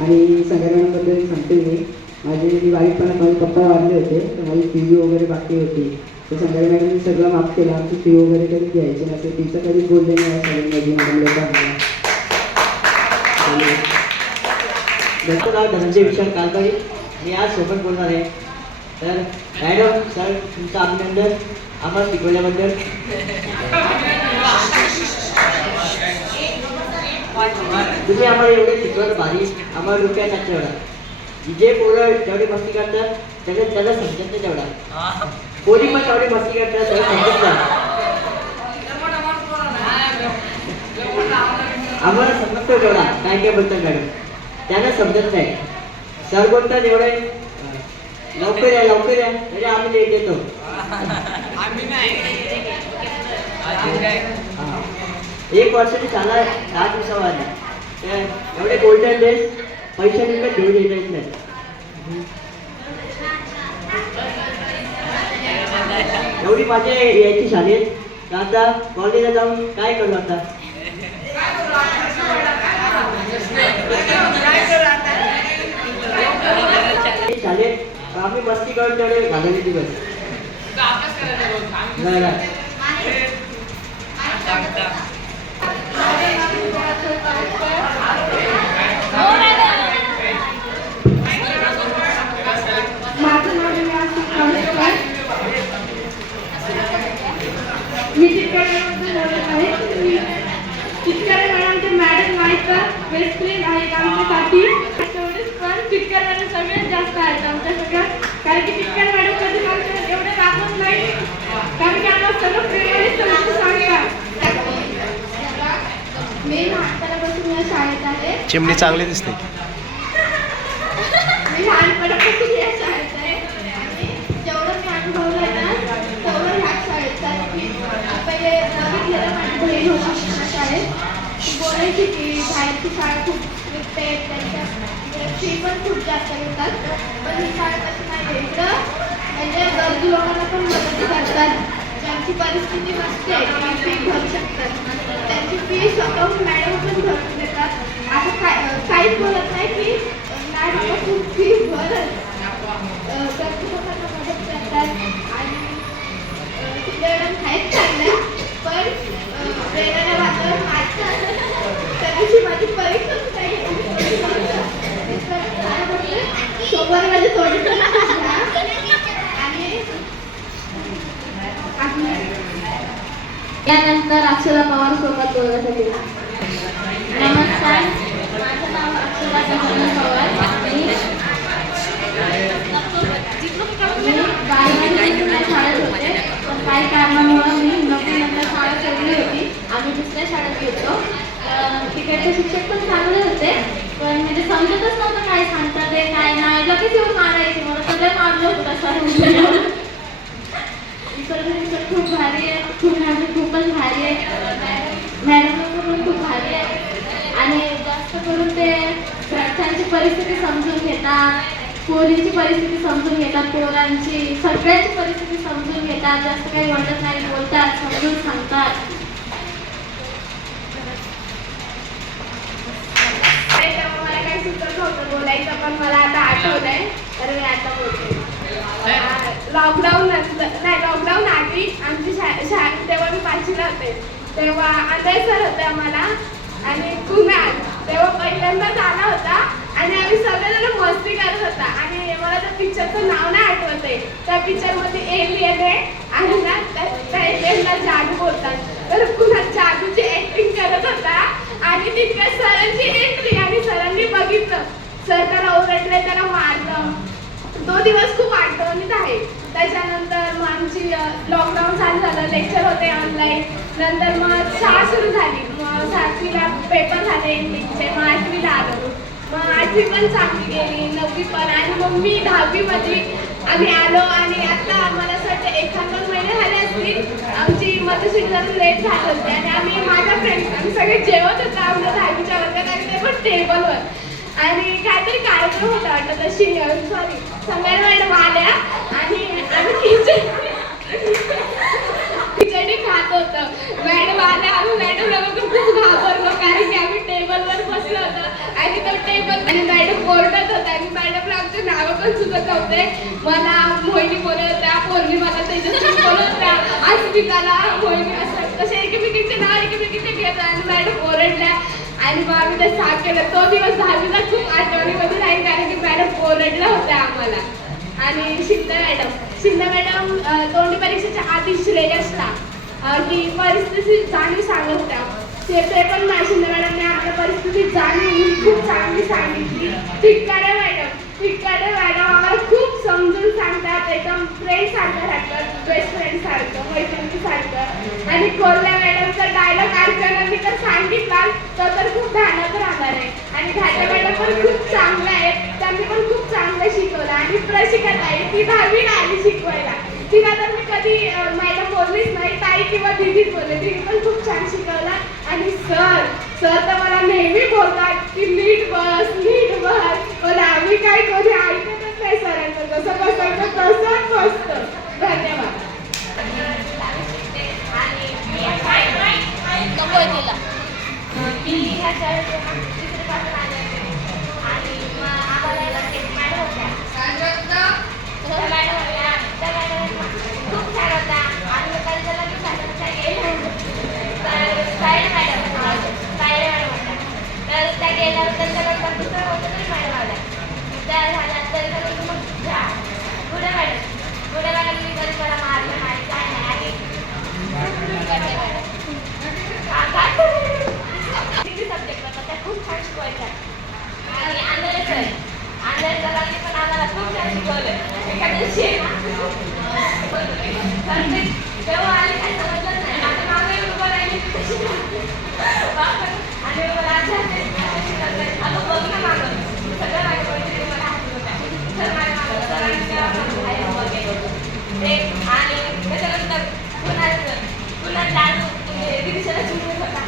आणि सगळ्यांबद्दल सांगते मी वाईटपणात माझे पप्पा वारले होते तर माझी फी वगैरे बाकी होती तर संध्याकाळी मॅडम मी सगळं माफ केलं. आमची फी वगैरे कधी द्यायची नसेल तिचं कधी बोलले नाही आहे शाळेमध्ये मॅडम लोकांना. डॉक्टर नाव धनंजय विशाल कालबाई. मी आज सोबत बोलणार आहे. तर मॅडम सर तुमचं अभिनंदन आम्हाला शिकवल्याबद्दल. तुम्ही आम्हाला एवढे शिकवलं भारी आम्हाला डोक्यात नाही तेवढा. जे पोरं जेवढी मस्ती करतात त्याला समजत नाही तेवढा. कोणी पण तेवढी मस्ती करतात त्याला समजत नाही. आम्हाला समजतो तेवढा काय बोलतात मॅडम त्यांना समजत नाही. सर बोलतात एवढे लवकर या तरी आम्ही लेट येतो. एक वर्षाची शाळा 10 दिवसावर आली एवढे गोल्डन डेज पैसे विकत घेऊन येत नाही. एवढी माझे यायची शाळेत तर आता कॉलेजला जाऊन काय करू आता. शाळेत आम्ही मस्ती करून तेवढे घालवले दिवस. मी चितकारे बोलत आहे. चितकारे मॅडमचे मॅडम नाहीत बेस्ट फ्रेंड आहेत आमच्यासाठी. तेवढेच पण चितकारे मॅडम सगळ्यात जास्त आहेत आमच्या सगळ्यात कारण की चितकारे मॅडम कधी आमच्या एवढे राबवत नाही कारण की आम्हाला सगळं प्रेमाने समजून सांगतात. मी लहानपणापासून या शाळेत आहे. चिमणी चांगली दिसते. मी लहानपणापासून या शाळेत आहे आणि जेवढं मी अनुभवलं आहे ना तेवढं ह्या शाळेत आहे. पहिले बघितलेलं माझी बहीण होती त्या शाळेत ती बोलायची की बाहेरची शाळा खूप स्ट्रिक्ट आहे त्यांच्या फी पण खूप जास्त घेतात पण ही शाळा तशी नाही. इकडं म्हणजे गरजू लोकांना पण मदत करतात. ज्यांची परिस्थिती नसते ती फी भरू शकतात त्यांची फी स्वतःहून मॅडम पण भरून देतात. असं काहीच बोलत नाही की मॅडम खूप फी भरत गरजू लोकांना मदत करतात आणि ती मॅडम आहेत चांगल्या पण वेळेला वातावरण वाटतं त्या दिवशी माझी परीक्षाच नाही सोबत माझे थोडे आणि यानंतर अक्षरा पवार सोबत बोलण्यासाठी. नमस्कार, माझं नाव अक्षरा पवार. मी बालवाडीपासून शाळेत होते पण काही कारणामुळे मी नंतर शाळा सोडली होती. आम्ही दुसऱ्या शाळेत गेलो. तिकडचे शिक्षक पण चांगले होते पण म्हणजे समजतच नव्हतं काय सांगतात ते सुपरविजन खूप भारी आहे, खूपच भारी आहे. मॅडम पण खूप भारी आहे आणि जास्त करून ते विद्यार्थ्यांची परिस्थिती समजून घेतात, पोरींची परिस्थिती समजून घेतात, पोरांची सगळ्यांची परिस्थिती समजून घेतात. जास्त काही वाटत नाही, बोलतात, समजून सांगतात. मला काही सुचत नव्हतं बोलायचं, पण मला आता आठवलंय तर मी आता बोलते. लॉकडाऊन आधी आमची तेव्हा मी 5वीला होते, तेव्हा अजय सर होते आम्हाला आणि कुणाल तेव्हा पहिल्यांदाच आला होता आणि आम्ही सगळेजण मस्ती करत होता. आणि मला त्या पिक्चरचं नाव नाही आठवत आहे. त्या पिक्चरमध्ये एलियन आहे आणि ना त्या एलियनला जादू बोलतात, तर कुणाल जादूची ऍक्टिंग करत होता आणि तितक्या सरांची एंट्री आणि सरांनी बघितलं, सर त्याला ओरडले, त्याला मारलं. तो दिवस खूप आठवणीत आहे. त्याच्यानंतर मग आमची लॉकडाऊन चालू झालं, लेक्चर होते ऑनलाईन. नंतर मग शाळा सुरू झाली. मग 7वीला पेपर झाले इंग्लिशचे, मग 8वीला आलो. मग 8वी पण चांगली गेली, 9वी पण. आणि मग मी 10वीमध्ये आम्ही आलो आणि आता मला असं वाटतं 1-2 महिने झाले असतील आमची मधुसूट जरा लेट झाली होती आणि आम्ही माझ्या फ्रेंड्स आम्ही सगळे जेवत होतो आमच्या 10वीच्या वर्गात आणि ते पण टेबलवर. आणि काहीतरी कार्यक्रम होता वाटतं, संगीत मॅडम आल्या आणि आम्ही खिचडी खात होतो. मॅडम आल्या, आम्ही मॅडमला बघून खूप घाबरलो कारण की आम्ही टेबलवर बसलो होतो आणि तो टेबल आणि मॅडम ओरडत होता आणि मॅडमला आमचे नावं पण सुचत होते. मला मोहिनी बोलत होत्या, पौर्णिमाला तेजस्वी बोलत होत्या, अस्मिताला मोहिनी, असं कसे एकमेकींचे नाव एकमेकींचे घेत आणि मॅडम ओरडल्या आणि मग आम्ही ते साफ केलं. तो दिवस 10वीला खूप आठवणीमध्ये राहील कारण की मॅडम ओरडल्या होत्या आम्हाला. आणि शिंदे मॅडम तोंडी परीक्षेच्या आधी श्रेयसला की परिस्थिती जाणीव सांगत होत्या. ते पण शिंदे मॅडमने आपल्या परिस्थिती जाणीव खूप चांगली सांगितली. फिटकारे मॅडम आम्हाला खूप समजून सांगतात, एकदम फ्रेंड सारखं, बेस्ट फ्रेंड सारखं, मैत्रिणीसारखं. आणि कोल्हे मॅडमचा डायलॉग अर्चनांनी तर सांगितला तो तर खूप ध्यानात राहणार आहे. आणि घाटे मॅडम पण खूप चांगलं आहे, त्यांनी पण खूप चांगलं शिकवलं. आणि प्रशिक्षक आहे, ती 10वीला आली शिकवायला. तिला तर मी कधी मॅडम बोललीच नाही, ताई किंवा दीदीच बोलले. तिने पण खूप छान शिकवलं. आणि सर तर मला नेहमी बोलतात की नीट बस. मला आम्ही काय कधी ऐकतच नाही सरांचं, जसं बसायचं तसंच बसतं. धन्यवाद. मी ह्या शाळेत तिसरीपासून आले होते आणि मग आम्हाला मॅडम होत्या, त्या मॅडम खूप छान होत्या. आणि मग त्याला मी सांगितलं गेलं सायड मॅडम होत्या, तर त्या गेल्यानंतर त्यानंतर दुसरं होतं तरी मॅडम आल्या. त्या झाल्या त्याच्यानंतर मग घ्या पुढे मॅडम मी कधी मला मारलं नाही काय नाही. आणि सब्जेक्ट होता त्या खूप छान शिकवायच्या. आणि आंधळे सरांनी पण आम्हाला खूप छान शिकवलं. एका दिवशी तेव्हा आले काही समजलंच नाही, माझ्या मागे उभं राहिली आणि मला आता बघ ना मागं सगळं माझ्या मैत्रिणी मला हात होत्या. तर माझ्या मागं सरांनी आणि त्याच्यानंतर पुन्हा लाडू दिवसाला चिमून होता,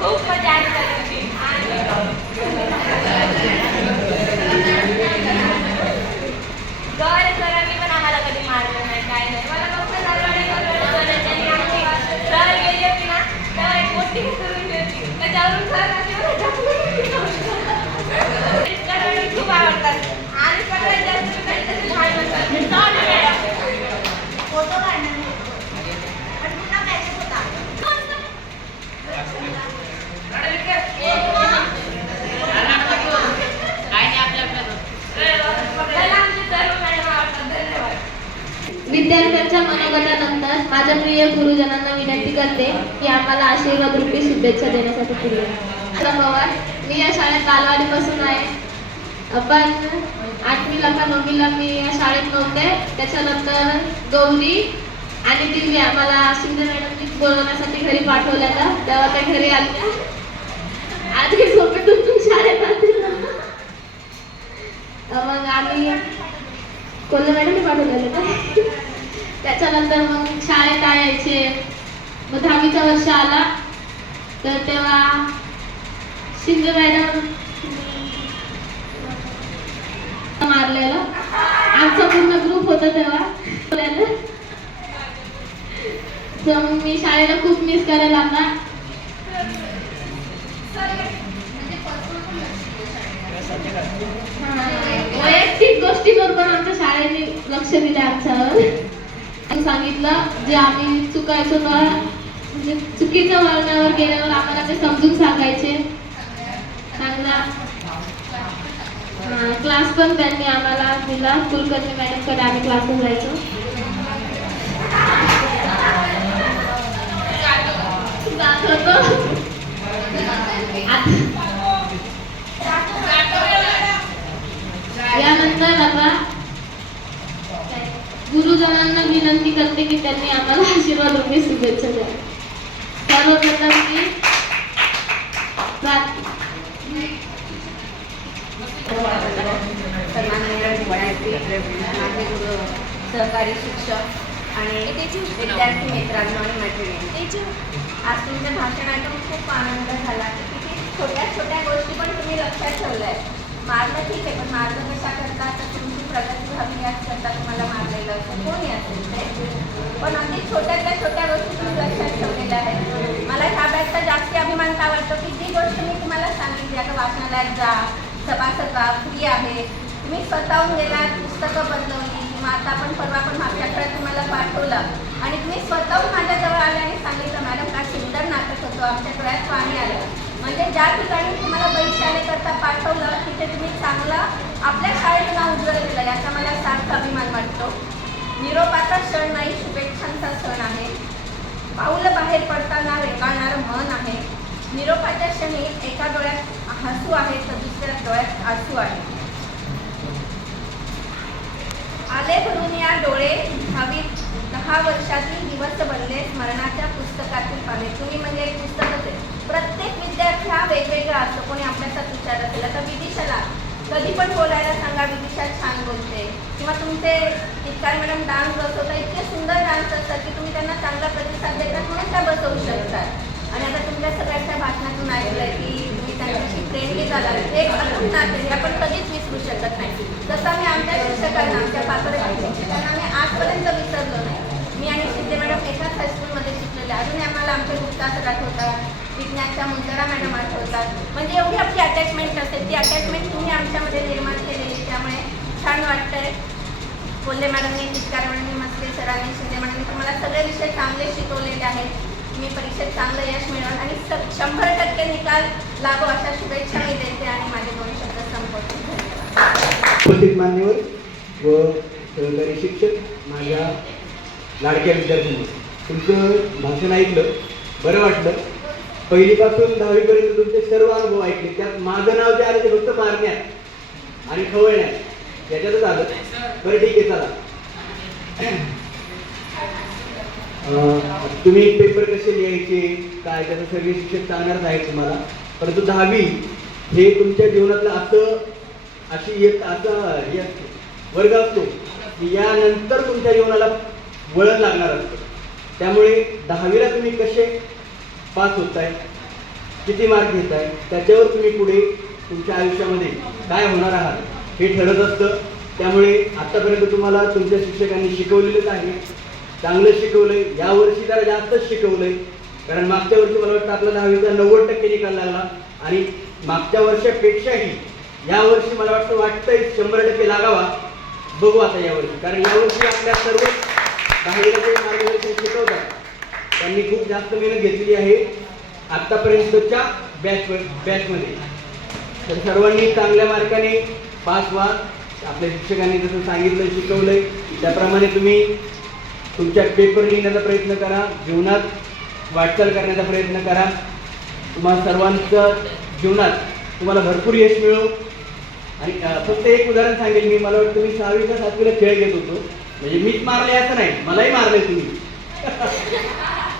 खूप मजा आली त्याची. गौरे सरांनी पण आम्हाला कधी मारलं नाही काय नाही. मला फक्त सर गेली होती ना तेव्हा एक मोठी करून होती, त्याच्यावरून सर खूप आवडतात. आणि सगळ्यात जास्त लहान म्हणतात फोटो काढणार पण पुन्हा मॅसेज होता. विद्यार्थ्यांच्या मनोगतानंतर माझ्या प्रिय गुरुजनांना विनंती करते की आम्हाला आशीर्वाद रूपी शुभेच्छा देण्यासाठी पुढे पवार. मी या शाळेत बालवाडीपासून आहे, पण 8वीला का 9वीला मी या शाळेत नव्हते. त्याच्यानंतर गौरी आणि दिव्या मला शिंदे मॅडमनी बोलवण्यासाठी घरी पाठवलेलं, तेव्हा त्या घरी आल्या. आधी झोपेतून शाळेत आली मग आम्ही कोल्हे मॅडमने पाठवलेलं त्याच्यानंतर मग शाळेत यायचे. मग 10वीचा वर्ष आला तर तेव्हा शिंदे मॅडम मारलेलं. आमचा पूर्ण ग्रुप होता तेव्हा. तर मग मी शाळेला खूप मिस करायला लागला. वैयक्तिक गोष्टींवर पण आमच्या शाळेने लक्ष दिले आमच्यावर. सांगितलं जे आम्ही चुकायचो ना, म्हणजे चुकीच्या वळणावर गेल्यावर आम्हाला ते समजून सांगायचे. चांगला क्लास पण त्यांनी आम्हाला दिला. कुलकर्णी मॅडमकडे आम्ही क्लासला जायचो. जात होतो. यानंतर आता गुरुजनांना विनंती करते की त्यांनी आम्हाला आशीर्वाद रूपी शुभेच्छा द्या. सर्वप्रथम मी सहकारी शिक्षक आणि विद्यार्थी मित्रांनो आणि मैत्रिणी, आज तुमच्या भाषण ऐकून खूप आनंद झाला. किती छोट्या छोट्या गोष्टी पण तुम्ही लक्षात ठेवल्या आहेत. मारलं ठीक आहे, पण मारलं कशा करता तर तुमची प्रगती व्हावी याकरता तुम्हाला मारलेलं असं कोणी असेल ते, पण अगदी छोट्यातल्या छोट्या गोष्टी तुम्ही लक्षात ठेवलेल्या आहेत. मला ह्या बॅगचा जास्त अभिमान का वाटतो की जी गोष्ट मी तुम्हाला सांगितली, आता वाचनालयात जा, सभासद व्हा, फ्री आहे, तुम्ही स्वतःहून गेलात, पुस्तकं बदलवली, किंवा आता आपण परवा पण मागच्या आठवड्यात तुम्हाला पाठवलं आणि तुम्ही स्वतःहून माझ्याजवळ आले आणि सांगितलं मॅडम काय सुंदर नाटक होतं, आमच्या डोळ्यात पाणी आलं. म्हणजे ज्या ठिकाणी तुम्हाला बहिशालेकरता पाठवलं तिथे तुम्ही चांगलं आपल्या शाळेचं नाव उज्ज्वल केलं, याचा मला सार्थ अभिमान वाटतो. निरोपाचा क्षण नाही, शुभेच्छांचा सण आहे. पाऊलं बाहेर पडताना रेंगाळणारं मन आहे. निरोपाच्या क्षणी एका डोळ्यात हसू आहे तर दुसऱ्या डोळ्यात आसू आहे. आले भरून या डोळे, 10 वर्षातील दिवस बनले स्मरणाच्या पुस्तकातील पाने. तुम्ही म्हणजे एक पुस्तकच आहे. प्रत्येक विद्यार्थी हा वेगवेगळा असतो. कोणी अभ्यासात विचार असेल, आता विदिशाला कधी पण बोलायला सांगा, विदिशा छान बोलते. किंवा तुमचे टिटकार मॅडम डान्स बसवतात, इतके सुंदर डान्स असतात की तुम्ही त्यांना चांगला प्रतिसाद देतात म्हणून त्या बसवू शकतात. आणि आता तुमच्या सगळ्यांच्या भाषणातून ऐकलंय की तुम्ही त्यांच्याशी फ्रेंडली झालात. हे एक अद्भुत नाते हे आपण कधीच विसरू शकत नाही. जसं आम्ही आमच्या शिक्षकांना, आमच्या पाचोऱ्याच्या शिक्षकांना आम्ही आजपर्यंत विसरलो नाही. मी आणि शिंदे मॅडम एकाच हायस्कूलमध्ये शिकलेले. अजूनही आम्हाला आमचे गुप्ता सर आठवतात, विज्ञानच्या मुंदरा मॅडम आठवतात. म्हणजे एवढी आपली अटॅचमेंट असेल, ती अटॅचमेंट तुम्ही आमच्यामध्ये निर्माण केलेली, त्यामुळे छान वाटतंय. कोल्हे मॅडमनी, टिटकार मॅडमनी, मस्के सरांनी, शिंदे मॅडमनी तर मला सगळे विषय चांगले शिकवलेले आहेत. मी परीक्षेत चांगलं यश मिळवलं आणि 100% निकाल लागो अशा शुभेच्छा मी देते आणि माझे 2 शब्द संपवते. धन्यवाद. उपस्थित मान्यवर व सहकारी शिक्षक, माझ्या लाडक्या विद्यार्थ्यांनी तुमचं भाषण ऐकलं, बरं वाटलं. पहिलीपासून 10वीपर्यंत तुमचे सर्व अनुभव ऐकले. त्यात माझं नाव जे आलं ते फक्त मारण्यात आणि खवळण्यात याच्यातच आलं. बरं ठीक आहे, चला. तुम्ही पेपर कसे लिहायचे काय त्याचं सगळे शिक्षक सांगणारच आहे तुम्हाला. परंतु 10वी हे तुमच्या जीवनातलं अशी एक असा वर्ग असतो की यानंतर तुमच्या जीवनाला वळण लागणार असतं. त्यामुळे 10वीला तुम्ही कसे पास होताय, किती मार्क घेताय, त्याच्यावर तुम्ही पुढे तुमच्या आयुष्यामध्ये काय होणार आहात हे ठरत असतं. त्यामुळे आत्तापर्यंत तुम्हाला तुमच्या शिक्षकांनी शिकवलेलंच आहे, चांगलं शिकवलंय. यावर्षी जरा जास्तच शिकवलंय, कारण मागच्या वर्षी मला वाटतं आपला 10वीचा 90% निकाल लागला आणि मागच्या वर्षापेक्षाही यावर्षी मला वाटतंय 100% लागावा. बघू आता यावर्षी, कारण यावर्षी आपल्या सर्व 10वीला जे मार्गदर्शन शिकवतात त्यांनी खूप जास्त मेहनत घेतलेली आहे आत्तापर्यंतच्या बॅचमध्ये. तर सर्वांनी चांगल्या मार्काने पास व्हा. आपल्या शिक्षकांनी जसं सांगितलं, शिकवलंय त्याप्रमाणे तुम्ही तुमच्या पेपर लिहिण्याचा प्रयत्न करा, जीवनात वाटचाल करण्याचा प्रयत्न करा. तुम्हाला सर्वांच्या जीवनात तुम्हाला भरपूर यश मिळो. आणि फक्त एक उदाहरण सांगेल मी. मला वाटतं मी 6वी का 7वीला खेळ घेत होतो, म्हणजे मीच मारले असं नाही, मलाही मारले तुम्ही.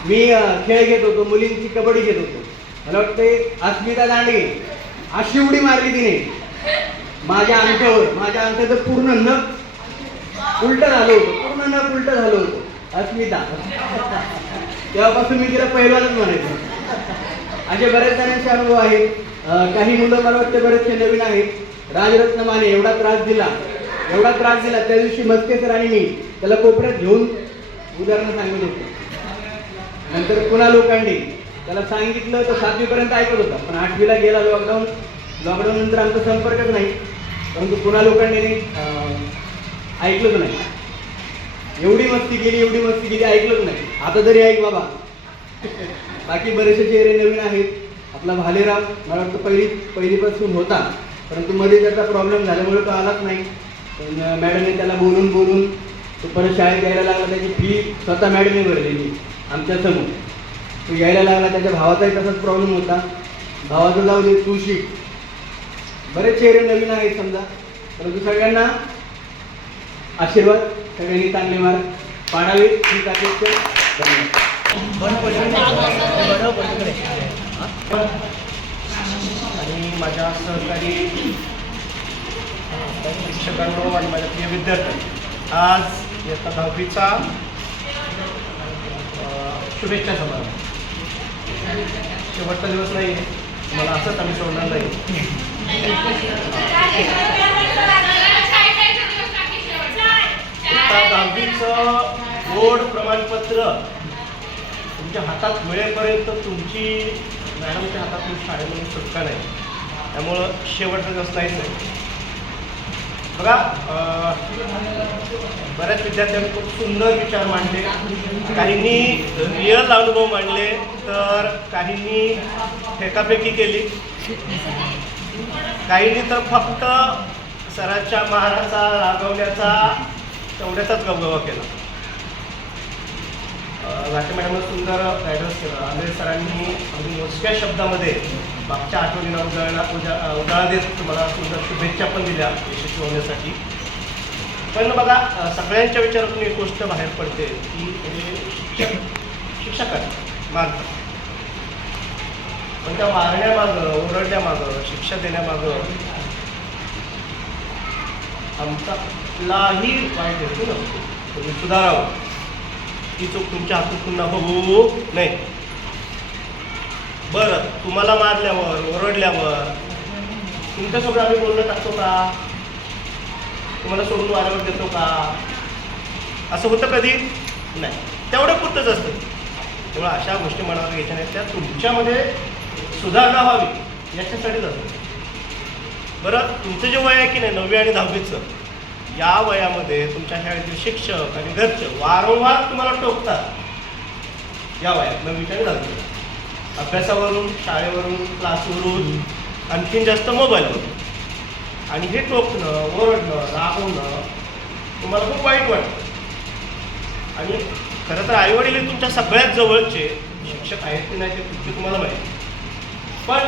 मी खेळ घेत होतो, मुलींची कबड्डी घेत होतो. मला वाटते अस्मिता दांडगे अशी उडी मारली तिने माझ्या अंगठ्यावर. माझ्या अंगठ्याचं पूर्ण नख उलटं झालं होतं, पूर्ण नख उलटं झालं होतं. अस्मिता. तेव्हापासून मी तिला पहिलवानच म्हणायचो. असे बरेच जणांचे अनुभव आहेत. काही मुलं मला वाटतं बरेचसे नवीन आहेत. राजरत्न माने एवढा त्रास दिला त्या दिवशी मस्के सर आणि मी त्याला कोपऱ्यात घेऊन उदाहरणं सांगत होतो. नंतर पुन्हा लोकांनी त्याला सांगितलं तर 7वीपर्यंत ऐकत होता, पण 8वीला गेला लॉकडाऊन नंतर आमचा संपर्कच नाही. परंतु पुन्हा लोकांनी ऐकलंच नाही. एवढी मस्ती केली ऐकलंच नाही. आता तरी ऐक बाबा. बाकी बरेचसे चेहरे नवीन आहेत. आपला भालेराव मला वाटतं पहिलीपासून होता, परंतु मध्ये त्याचा प्रॉब्लेम झाल्यामुळे तो आलाच नाही. पण मॅडमने त्याला बोलून तो परत शाळेत यायला लागला. त्याची फी स्वतः मॅडमने भरलेली आमच्या समोर. तो यायला लागला. त्याच्या भावाचाही तसाच प्रॉब्लेम होता. भावाचं जाऊ दे, तू शिक. बरेच चेहरे नवीन आहेत समजा, परंतु सगळ्यांना आशीर्वाद, सगळ्यांनी चांगले मार्क पाडावे ही अपेक्षा. आणि माझ्या सहकारी शिक्षकांनो आणि माझ्या प्रिय विद्यार्थ्यांनो, आज इयत्ता 10वीचा शुभेच्छा समारंभ. शेवटचा दिवस नाही, मला असंच आम्ही सोडणार नाही. इयत्ता 10वीचं बोर्ड प्रमाणपत्र तुमच्या हातात मिळेपर्यंत तुमची मॅडमच्या हातातून शाळेमधून सुटका नाही. त्यामुळं शेवटचा दिवस नाहीच आहे. बघा, बऱ्याच विद्यार्थ्यांनी खूप सुंदर विचार मांडले. काहींनी रिअल अनुभव मांडले, तर काहींनी फेकाफेकी केली, काहींनी तर फक्त सरांच्या महाराचा रागवण्याचा तेवढ्याचाच गवगवा केला. घाटे मॅडमनं सुंदर गायडन्स केलं. आंबेड सरांनी अगदी मोजक्या शब्दामध्ये मागच्या आठवणीला उजाळा देत तुम्हाला सुंदर शुभेच्छा पण दिल्या यशस्वी होण्यासाठी. पण बघा, सगळ्यांच्या विचारातून एक गोष्ट बाहेर पडते की शिक्षकांना मारतात, पण त्या मारण्यामागं, ओरडण्यामागं, शिक्षा देण्यामागं आमचा कुठलाही वाईट हेतू नसतो. तुम्ही सुधारावं, ही चूक तुमच्या हातून पुन्हा होऊ नये. बरं, तुम्हाला मारल्यावर, ओरडल्यावर तुमच्यासोबत आम्ही बोलणं टाकतो का? तुम्हाला सोडून वाऱ्यावर देतो का? असं होतं कधी? नाही. तेवढं पुरतंच असतं. तेव्हा अशा गोष्टी मनावर घ्यायच्या नाहीत. त्या तुमच्यामध्ये सुधारणा व्हावी याच्यासाठीच असतं. बरं, तुमचं जे वय आहे की नाही 9वी आणि 10वीचं, या वयामध्ये तुमच्या शाळेतील शिक्षक आणि घरचे वारंवार तुम्हाला टोकतात. या वयात 9वीच्या आणि 10वीच्या अभ्यासावरून, शाळेवरून, क्लासवरून, आणखीन जास्त मोबाईलवरून. आणि हे टोकणं, ओरडणं, रागवणं तुम्हाला खूप वाईट वाटतं. आणि खरं तर आईवडील हे तुमच्या सगळ्यात जवळचे शिक्षक आहेत की नाही ते तुम्हाला माहिती. पण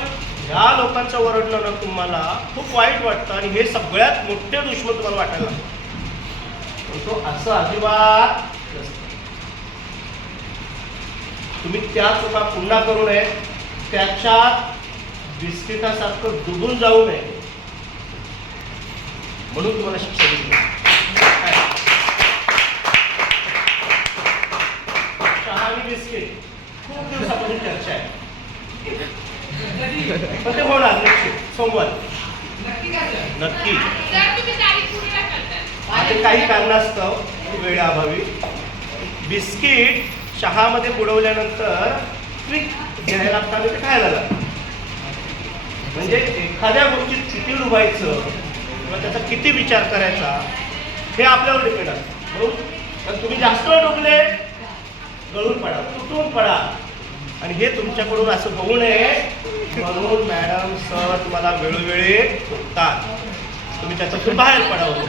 ह्या लोकांचं ओरडणं तुम्हाला खूप वाईट वाटतं आणि हे सगळ्यात मोठे दुश्मन तुम्हाला वाटायला लागतं. पण तो असं अजिबात नसतं. तुम्ही त्या चुका पुन्हा करू नये, त्याच्यात बिस्किटासारखं डुबून जाऊ नये, म्हणून तुम्हाला शिक्षा दिली. चहा आणि बिस्किट खूप दिवसापासून चर्चा आहे, पण ते होणार निश्चित सोमवार नक्की. आता काही कारणास्तव वेळेअभावी बिस्किट चहामध्ये बुडवल्यानंतर ट्रिक घ्यायला लागतं आणि ते खायला लागतं. म्हणजे एखाद्या गोष्टीत किती डुबायचं किंवा त्याचा किती विचार करायचा हे आपल्यावर डिपेंड असतं. म्हणून तुम्ही जास्त डुबले, गळून पडा, तुटून पडा. आणि हे तुमच्याकडून असं होऊ नये म्हणून मॅडम, सर तुम्हाला वेळोवेळी टोकतात. तुम्ही त्याच्यातून बाहेर पडावं.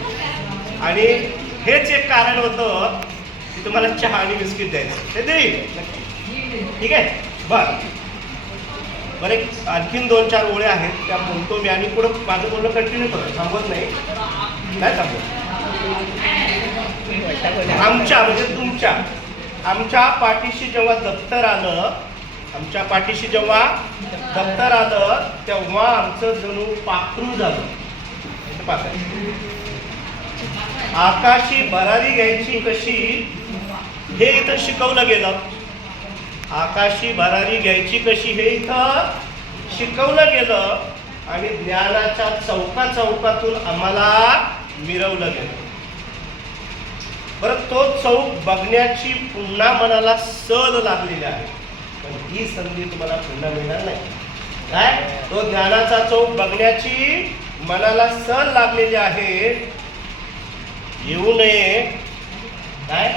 आणि हेच एक कारण होतं की तुम्हाला चहा आणि बिस्किट द्यायचं. ते देईल नक्की. ठीक आहे. बरं, एक आणखीन 2-4 ओळ्या आहेत, त्या बोलतो मी आणि पुढं माझं बोलणं कंटिन्यू करतो. थांबवत नाही थांबवत. आमच्या म्हणजे तुमच्या, आमच्या पाठीशी जेव्हा दप्तर आलं, तेव्हा आमचं जणू पाखरू झालं. आकाशी भरारी घ्यायची कशी हे इथं शिकवलं गेलं. आकाशी भरारी घ्यायची कशी हे इथं शिकवलं गेलं आणि ज्ञानाच्या चौकातून आम्हाला मिरवलं गेलं. बरं, तो चौक बघण्याची पुन्हा मनाला सल लागलेली आहे, पण ही संधी तुम्हाला पुन्हा मिळणार नाही. काय? तो ज्ञानाचा चौक बघण्याची मनाला सल लागलेली आहे. येऊ नये, काय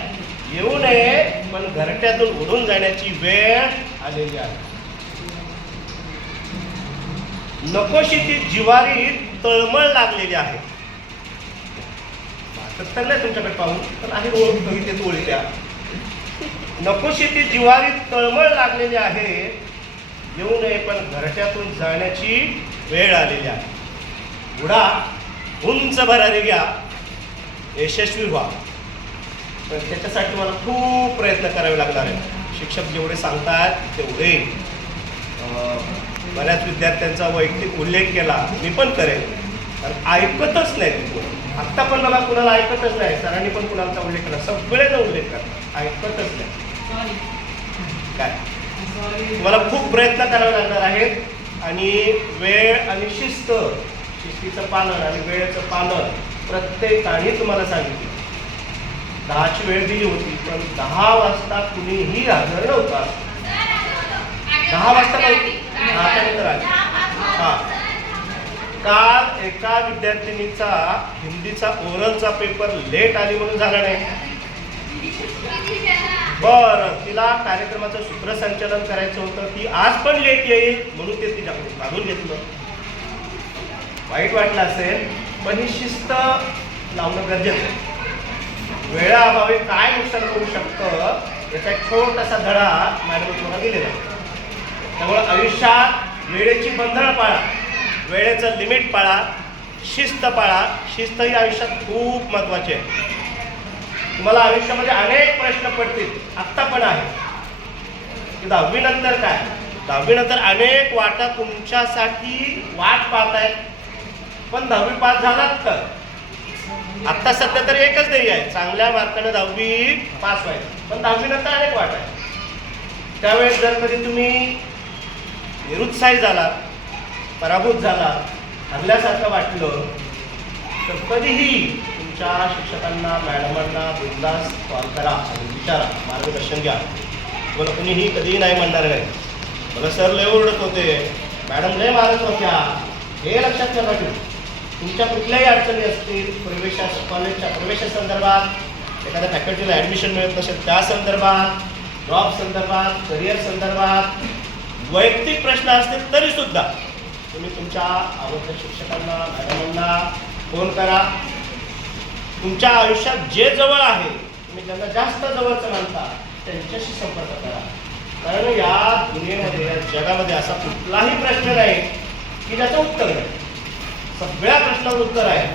येऊ नये, पण घरट्यातून उडून जाण्याची वेळ आलेली आहे. नकोशी ती जिवारी तळमळ लागलेली आहे. तर नाही तुमच्याकडे पाहून, पण आहे कवितेत ओळी त्या. नकोशी ती जिवारी तळमळ लागलेली आहे. येऊ नये, पण घरट्यातून जाण्याची वेळ आलेली आहे. उडा, उंच भरारी घ्या, यशस्वी व्हा. पण त्याच्यासाठी मला खूप प्रयत्न करावे लागणार आहे. शिक्षक जेवढे सांगतात तेवढे. बऱ्याच विद्यार्थ्यांचा वैयक्तिक उल्लेख केला, मी पण करेन, कारण ऐकतच नाही. आत्ता पण मला कुणाला ऐकतच नाही. सरांनी पण कुणाचा उल्लेख केला, सगळ्यांना उल्लेख करा, ऐकतच नाही. काय तुम्हाला खूप प्रयत्न करावे लागणार आहेत. आणि वेळ आणि शिस्तीचं पालन आणि वेळेचं पालन प्रत्येकाने तुम्हाला सांगितलं. 10ची वेळ दिली होती, पण 10 वाजता कुणीही हजर नव्हता. 10 वाजता नव्हती, 10च्या नंतर आली. हा, काल एका विद्यार्थिनीचा हिंदीचा ओरलचा पेपर लेट आली म्हणून झाला नाही. बरं, तिला कार्यक्रमाचं सूत्रसंचालन करायचं होतं, ती आज पण लेट येईल म्हणून ते तिच्याकडून काढून घेतलं. वाईट वाटलं असेल, पण ही शिस्त लावणं गरजेचं आहे. वेळाअभावी काय नुकसान होऊ शकतं याचा एक छोटासा धडा मॅडम तुम्हाला दिलेला आहे. त्यामुळे आयुष्यात वेळेची बंधनं पाळा, वेळेचं लिमिट पाळा, शिस्त पाळा. शिस्त ही आयुष्यात खूप महत्त्वाची आहे. तुम्हाला आयुष्यामध्ये अनेक प्रश्न पडतील, आत्ता पण आहे की 10वी नंतर काय. 10वी नंतर अनेक वाटा तुमच्यासाठी वाट पाहतायत, पण 10वी पास झालात तर आत्ता सध्या तर एकच ध्येय आहे, चांगल्या मार्काने 10वी पास व्हायचं. पण 10वी नंतर अनेक वाट आहे. त्यावेळेस जर कधी तुम्ही निरुत्साही झाला, पराभूत झाला, हरल्यासारखं वाटलं, तर कधीही तुमच्या शिक्षकांना, मॅडमांना बिनधास्त कॉल करा आणि विचारा, मार्गदर्शन घ्या. तुम्हाला कुणीही कधीही नाही म्हणणार नाही. मला सर लय ओरडत होते, मॅडम लय मारत होत्या, हे लक्षात ठेवा. तुमच्या कुठल्याही अडचणी असतील, कॉलेजच्या प्रवेशासंदर्भात, एखाद्या फॅकल्टीला ॲडमिशन मिळत नसेल त्या संदर्भात, जॉब संदर्भात, करिअर संदर्भात, वैयक्तिक प्रश्न असतील तरीसुद्धा तुम्ही तुमच्या आवडत्या शिक्षकांना, मॅडमांना फोन करा. तुमच्या आयुष्यात जे जवळ आहे, तुम्ही ज्यांना जास्त जवळचं मानता त्यांच्याशी संपर्क करा. कारण या दुनियेमध्ये, या जगामध्ये असा कुठलाही प्रश्न नाही की ज्याचं उत्तर नाही. सगळ्या प्रश्नावर उत्तर आहे.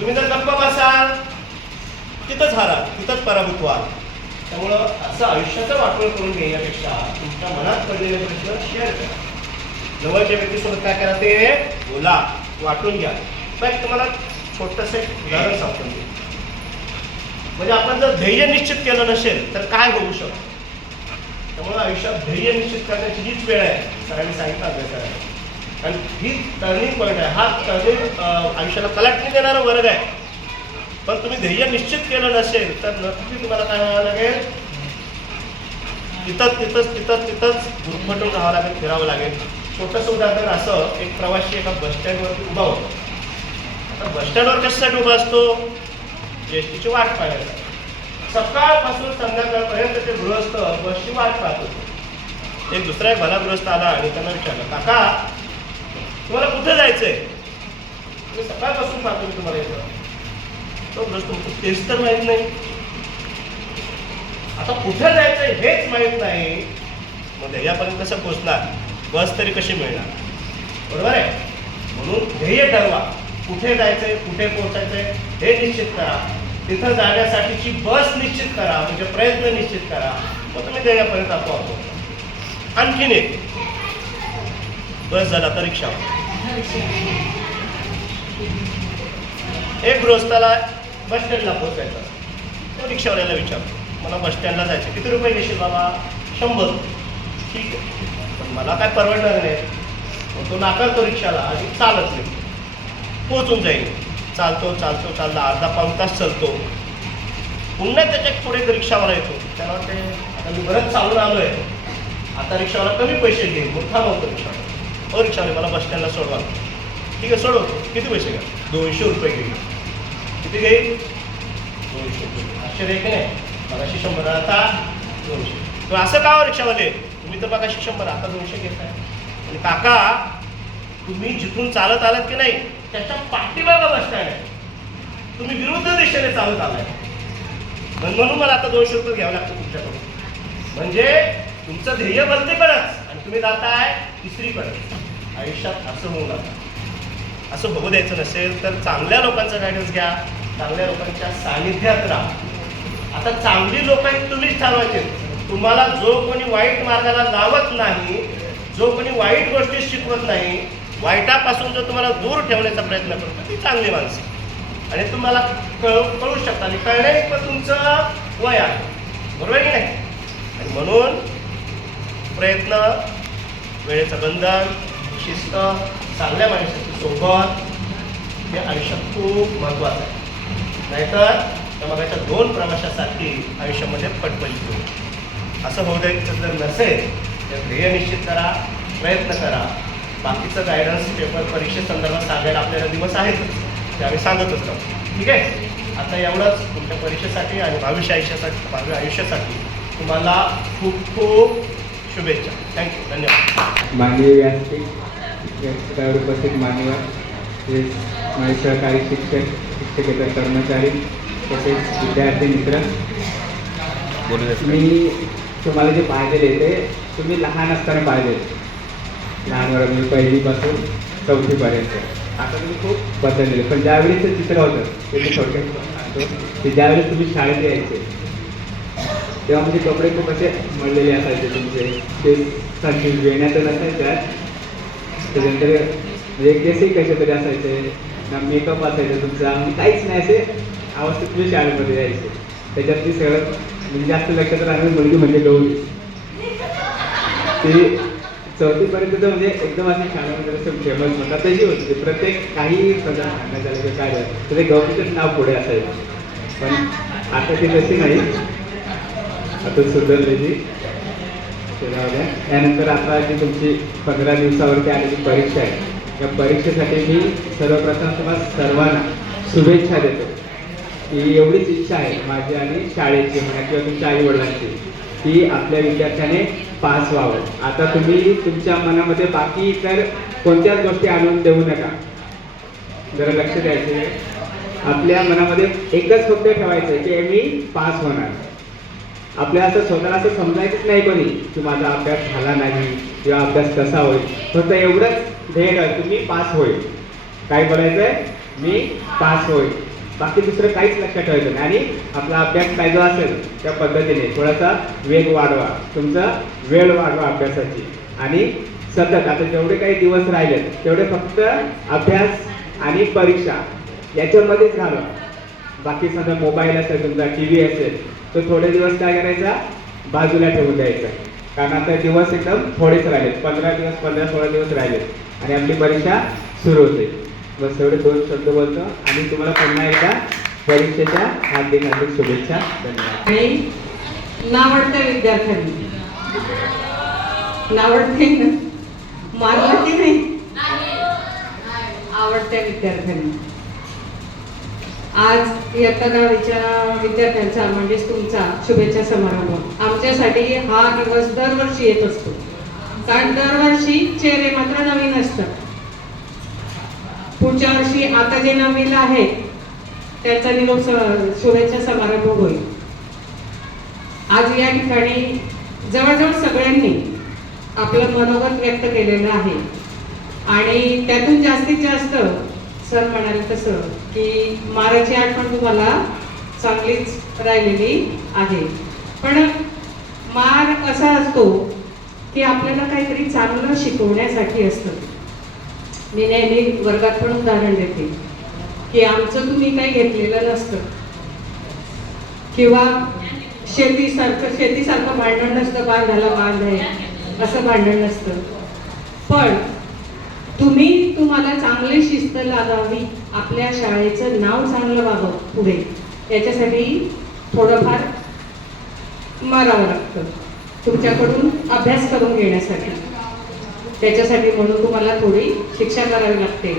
तुम्ही जर गप्प बसाल तिथंच हाराल, तिथंच पराभूत व्हाल. त्यामुळं असं आयुष्याचं वाटोळ करून घेण्यापेक्षा तुमच्या मनात पडलेले प्रश्न शेअर करा. जवळच्या व्यक्तीसोबत काय करा ते बोला, वाटून घ्या. पण तुम्हाला छोटंसं एक उदाहरण सांगतो मी. म्हणजे आपण जर ध्येय निश्चित केलं नसेल तर काय होऊ शकतं. त्यामुळं आयुष्यात ध्येय निश्चित करण्याची हीच वेळ आहे, सरांनी सांगितलं अभ्यासाला. आणि ही टर्निंग पॉईंट आहे. हा टर्निंग आयुष्याला कलाटणी देणारा वर्ग आहे. पण तुम्ही ध्येय निश्चित केलं नसेल तर नक्की तुम्हाला काय व्हावं लागेल, तिथंच गुरफटून राहावं लागेल, फिरावं लागेल. छोटंसं उदाहरण असं, एक प्रवासी एका बसस्टँडवरती उभा होतो. आता बसस्टँडवर कशासाठी उभा असतो, एसटीची वाट पाहायला. सकाळपासून संध्याकाळपर्यंत ते गृहस्थ बसची वाट पाहत होते. एक दुसरा एक भला गृहस्थ आला आणि त्यांना विचारलं, काका तुम्हाला कुठे जायचंय, तुम्ही सकाळपासून पाहतो मी तुम्हाला येतं. तो गृहस्थ म्हणतो, तेच तर माहीत नाही. आता कुठे जायचंय हेच माहीत नाही, मग ध्येयापर्यंत कसं पोहोचणार, बस तरी कशी मिळणार, बरोबर आहे. म्हणून ध्येय ठरवा, कुठे जायचंय, कुठे पोहोचायचंय हे निश्चित करा. तिथं जाण्यासाठीची बस निश्चित करा, म्हणजे प्रयत्न निश्चित करा, मग तुम्ही ध्येयापर्यंत आपोआप पोहोचा. आणखीन एक, बस झाला तर रिक्षा. एक गृहस्थाला बस स्टँडला पोहोचायचं, तो रिक्षावाल्याला विचारतो, मला बस स्टँडला जायचं, किती रुपये घेशील बाबा? 100. ठीक आहे, पण मला काय परवडणार नाही. मग तो नाकारतो रिक्षाला आणि चालत नाही, पोचून जाईल. चालतो अर्धा पाऊण तास चालतो. पुन्हा त्याच्या पुढे एक रिक्षावाला येतो, त्याला वाटते आता मी बरंच चालून आलो आहे, आता रिक्षावाला कमी पैसे घेईल, मग थांबवतो रिक्षावाला. रिक्षावाले मला बस स्टँडला सोडवा. ठीक आहे, सोडवतो. किती पैसे घ्या? 200 रुपये घेईल. किती घेईल? 200 रुपये. आश्चर्य की नाही? मगाशी 100, आता 200. तर असं का रिक्षावाले? तुम्ही तर मगाशी 100, आता 200 घेताय. आणि काका, तुम्ही जिथून चालत आलात की नाही त्याच्या पाठीमागं बस स्टँड आहे, तुम्ही विरुद्ध दिशेने चालत आलाय, म्हणून मला आता 200 रुपये घ्यावं लागतं तुमच्याकडून. म्हणजे तुमचं ध्येय बदलीकडेच आणि तुम्ही जाताय तिसरीकडे. आयुष्यात असं होऊ नका. असं होऊ द्यायचं नसेल तर चांगल्या लोकांचं गायडन्स घ्या, चांगल्या लोकांच्या सानिध्यात राहा. आता चांगली लोक आहेत तुम्हीच ठरवायचे. तुम्हाला जो कोणी वाईट मार्गाला लावत नाही, जो कोणी वाईट गोष्टी शिकवत नाही, वाईटापासून जो तुम्हाला दूर ठेवण्याचा प्रयत्न करतो, ती चांगली माणसं. आणि तुम्हाला कळू शकता आणि कळणे पण तुमचं वय आहे, बरोबर की नाही? आणि म्हणून प्रयत्न, वेळेचं बंधन, शिस्त, चांगल्या माणसाची सोबत हे आयुष्यात खूप महत्त्वाचं आहे. नाहीतर त्या मगाच्या 2 प्रवाशासाठी आयुष्यामध्ये फटफटी होईल. असं होऊ द्यायचं जर नसेल तर ध्येय निश्चित करा, प्रयत्न करा. बाकीचं गायडन्स पेपर परीक्षेसंदर्भात सांगायला आपल्याला दिवस आहेतच, ते आम्ही सांगतच राहू. ठीक आहे, आता एवढंच. तुमच्या परीक्षेसाठी आणि भावी आयुष्यासाठी तुम्हाला खूप खूप शुभेच्छा. थँक्यू, धन्यवाद. माननीय व्यासपीठावर उपस्थित मान्यवर, माझे सहकारी शिक्षक, शिक्षकेतर कर्मचारी, तसेच विद्यार्थी मित्र, मी तुम्हाला जे पाहिलेले ते तुम्ही लहान असताना पाहिले. लहान वर्ग मी 1लीपासून 4थीपर्यंत. आता तुम्ही खूप बदललेले. पण ज्यावेळेस ते चित्र होतं ते मी थोडक्यात सांगतो की ज्यावेळेस तुम्ही शाळेत यायचे तेव्हा म्हणजे कपडे खूप असे मळलेले असायचे तुमचे, ते सारखी वेण्यात नसायच्या. त्याच्यानंतर म्हणजे केसही कसे तरी असायचे, ना मेकअप असायचा तुमचा, काहीच नाही, असे अवस्थेत तुम्ही शाळेमध्ये यायचे. त्याच्यातली सगळं म्हणजे जास्त लक्षात राहणारी मुलगी म्हणजे गौरी. ती 4थीपर्यंत तर म्हणजे एकदम अशी शाळेमध्ये असं फेमस होता, तशी होती. प्रत्येक काही सगळं सांगण्यात आलं की काय तर ते गौरीचंच नाव पुढे असायचं. पण आता ती तशी नाही, आता सुधारलेली. त्यानंतर आता जी तुमची 15 दिवसावरती आलेली परीक्षा आहे, त्या परीक्षेसाठी मी सर्वप्रथम तुम्हाला सर्वांना शुभेच्छा देतो. की एवढीच इच्छा आहे माझी आणि शाळेची म्हणा किंवा तुमच्या आईवडिलांची की आपल्या विद्यार्थ्याने पास व्हावं. आता तुम्ही तुमच्या मनामध्ये बाकी इतर कोणत्याच गोष्टी आणून देऊ नका, जरा लक्ष द्यायचे. आपल्या मनामध्ये एकच फक्त ठेवायचं आहे की मी पास होणार. आपल्याला असं स्वतःला असं समजायचंच नाही कोणी की माझा अभ्यास झाला नाही किंवा अभ्यास कसा होईल. फक्त एवढंच ध्येय तुम्ही पास होईल. काय बोलायचं आहे? मी पास होईल. बाकी दुसरं काहीच लक्षात ठेवायचं नाही. आणि आपला अभ्यास काय जो असेल त्या पद्धतीने थोडासा वेग वाढवा, तुमचा वेळ वाढवा अभ्यासाची. आणि सतत आता जेवढे काही दिवस राहिले तेवढे फक्त अभ्यास आणि परीक्षा याच्यामध्येच घालवा. बाकी समजा मोबाईल असेल, तुमचा TV असेल, तर थोडे दिवस काय करायचा, बाजूला ठेवून द्यायचा. कारण आता दिवस एकदम थोडेच राहिलेत, 15-16 दिवस राहिलेत आणि आपली परीक्षा सुरू होते. बस एवढे 2 शब्द बोलतो आणि तुम्हाला पुन्हा एकदा परीक्षेच्या हार्दिक शुभेच्छा. धन्यवाद. आणि नावडत्या विद्यार्थ्यांनी नावडते ना, मानलं की नाही? आवडत्या विद्यार्थ्यांनी आज इयत्ता 10वीच्या विद्यार्थ्यांचा म्हणजेच तुमचा शुभेच्छा समारंभ. आमच्यासाठी हा दिवस दरवर्षी येत असतो, कारण दरवर्षी चेहरे मात्र नवीन असतात. पुढच्या वर्षी आता जे नवीन आहेत त्यांचा निरोप शुभेच्छा समारंभ होईल. आज या ठिकाणी जवळजवळ सगळ्यांनी आपलं मनोगत व्यक्त केलेलं आहे आणि त्यातून जास्तीत जास्त सर म्हणाले तसं की माराची आठवण तुम्हाला चांगलीच राहिलेली आहे. पण मार असा असतो की आपल्याला काहीतरी चांगलं शिकवण्यासाठी असतं. मी नेहमी वर्गात पण उदाहरण देते की आमचं तुम्ही काही घेतलेलं नसतं किंवा शेतीसारखं भांडण नसतं, बांधाला बांध आहे असं भांडण नसतं. पण तुम्हाला चांगली शिस्त लागावी, आपल्या शाळेचं नाव चांगलं व्हावं पुढे, याच्यासाठी थोडंफार मारावं लागतं तुमच्याकडून अभ्यास करून घेण्यासाठी. त्याच्यासाठी म्हणून तुम्हाला थोडी शिक्षा करावी लागते.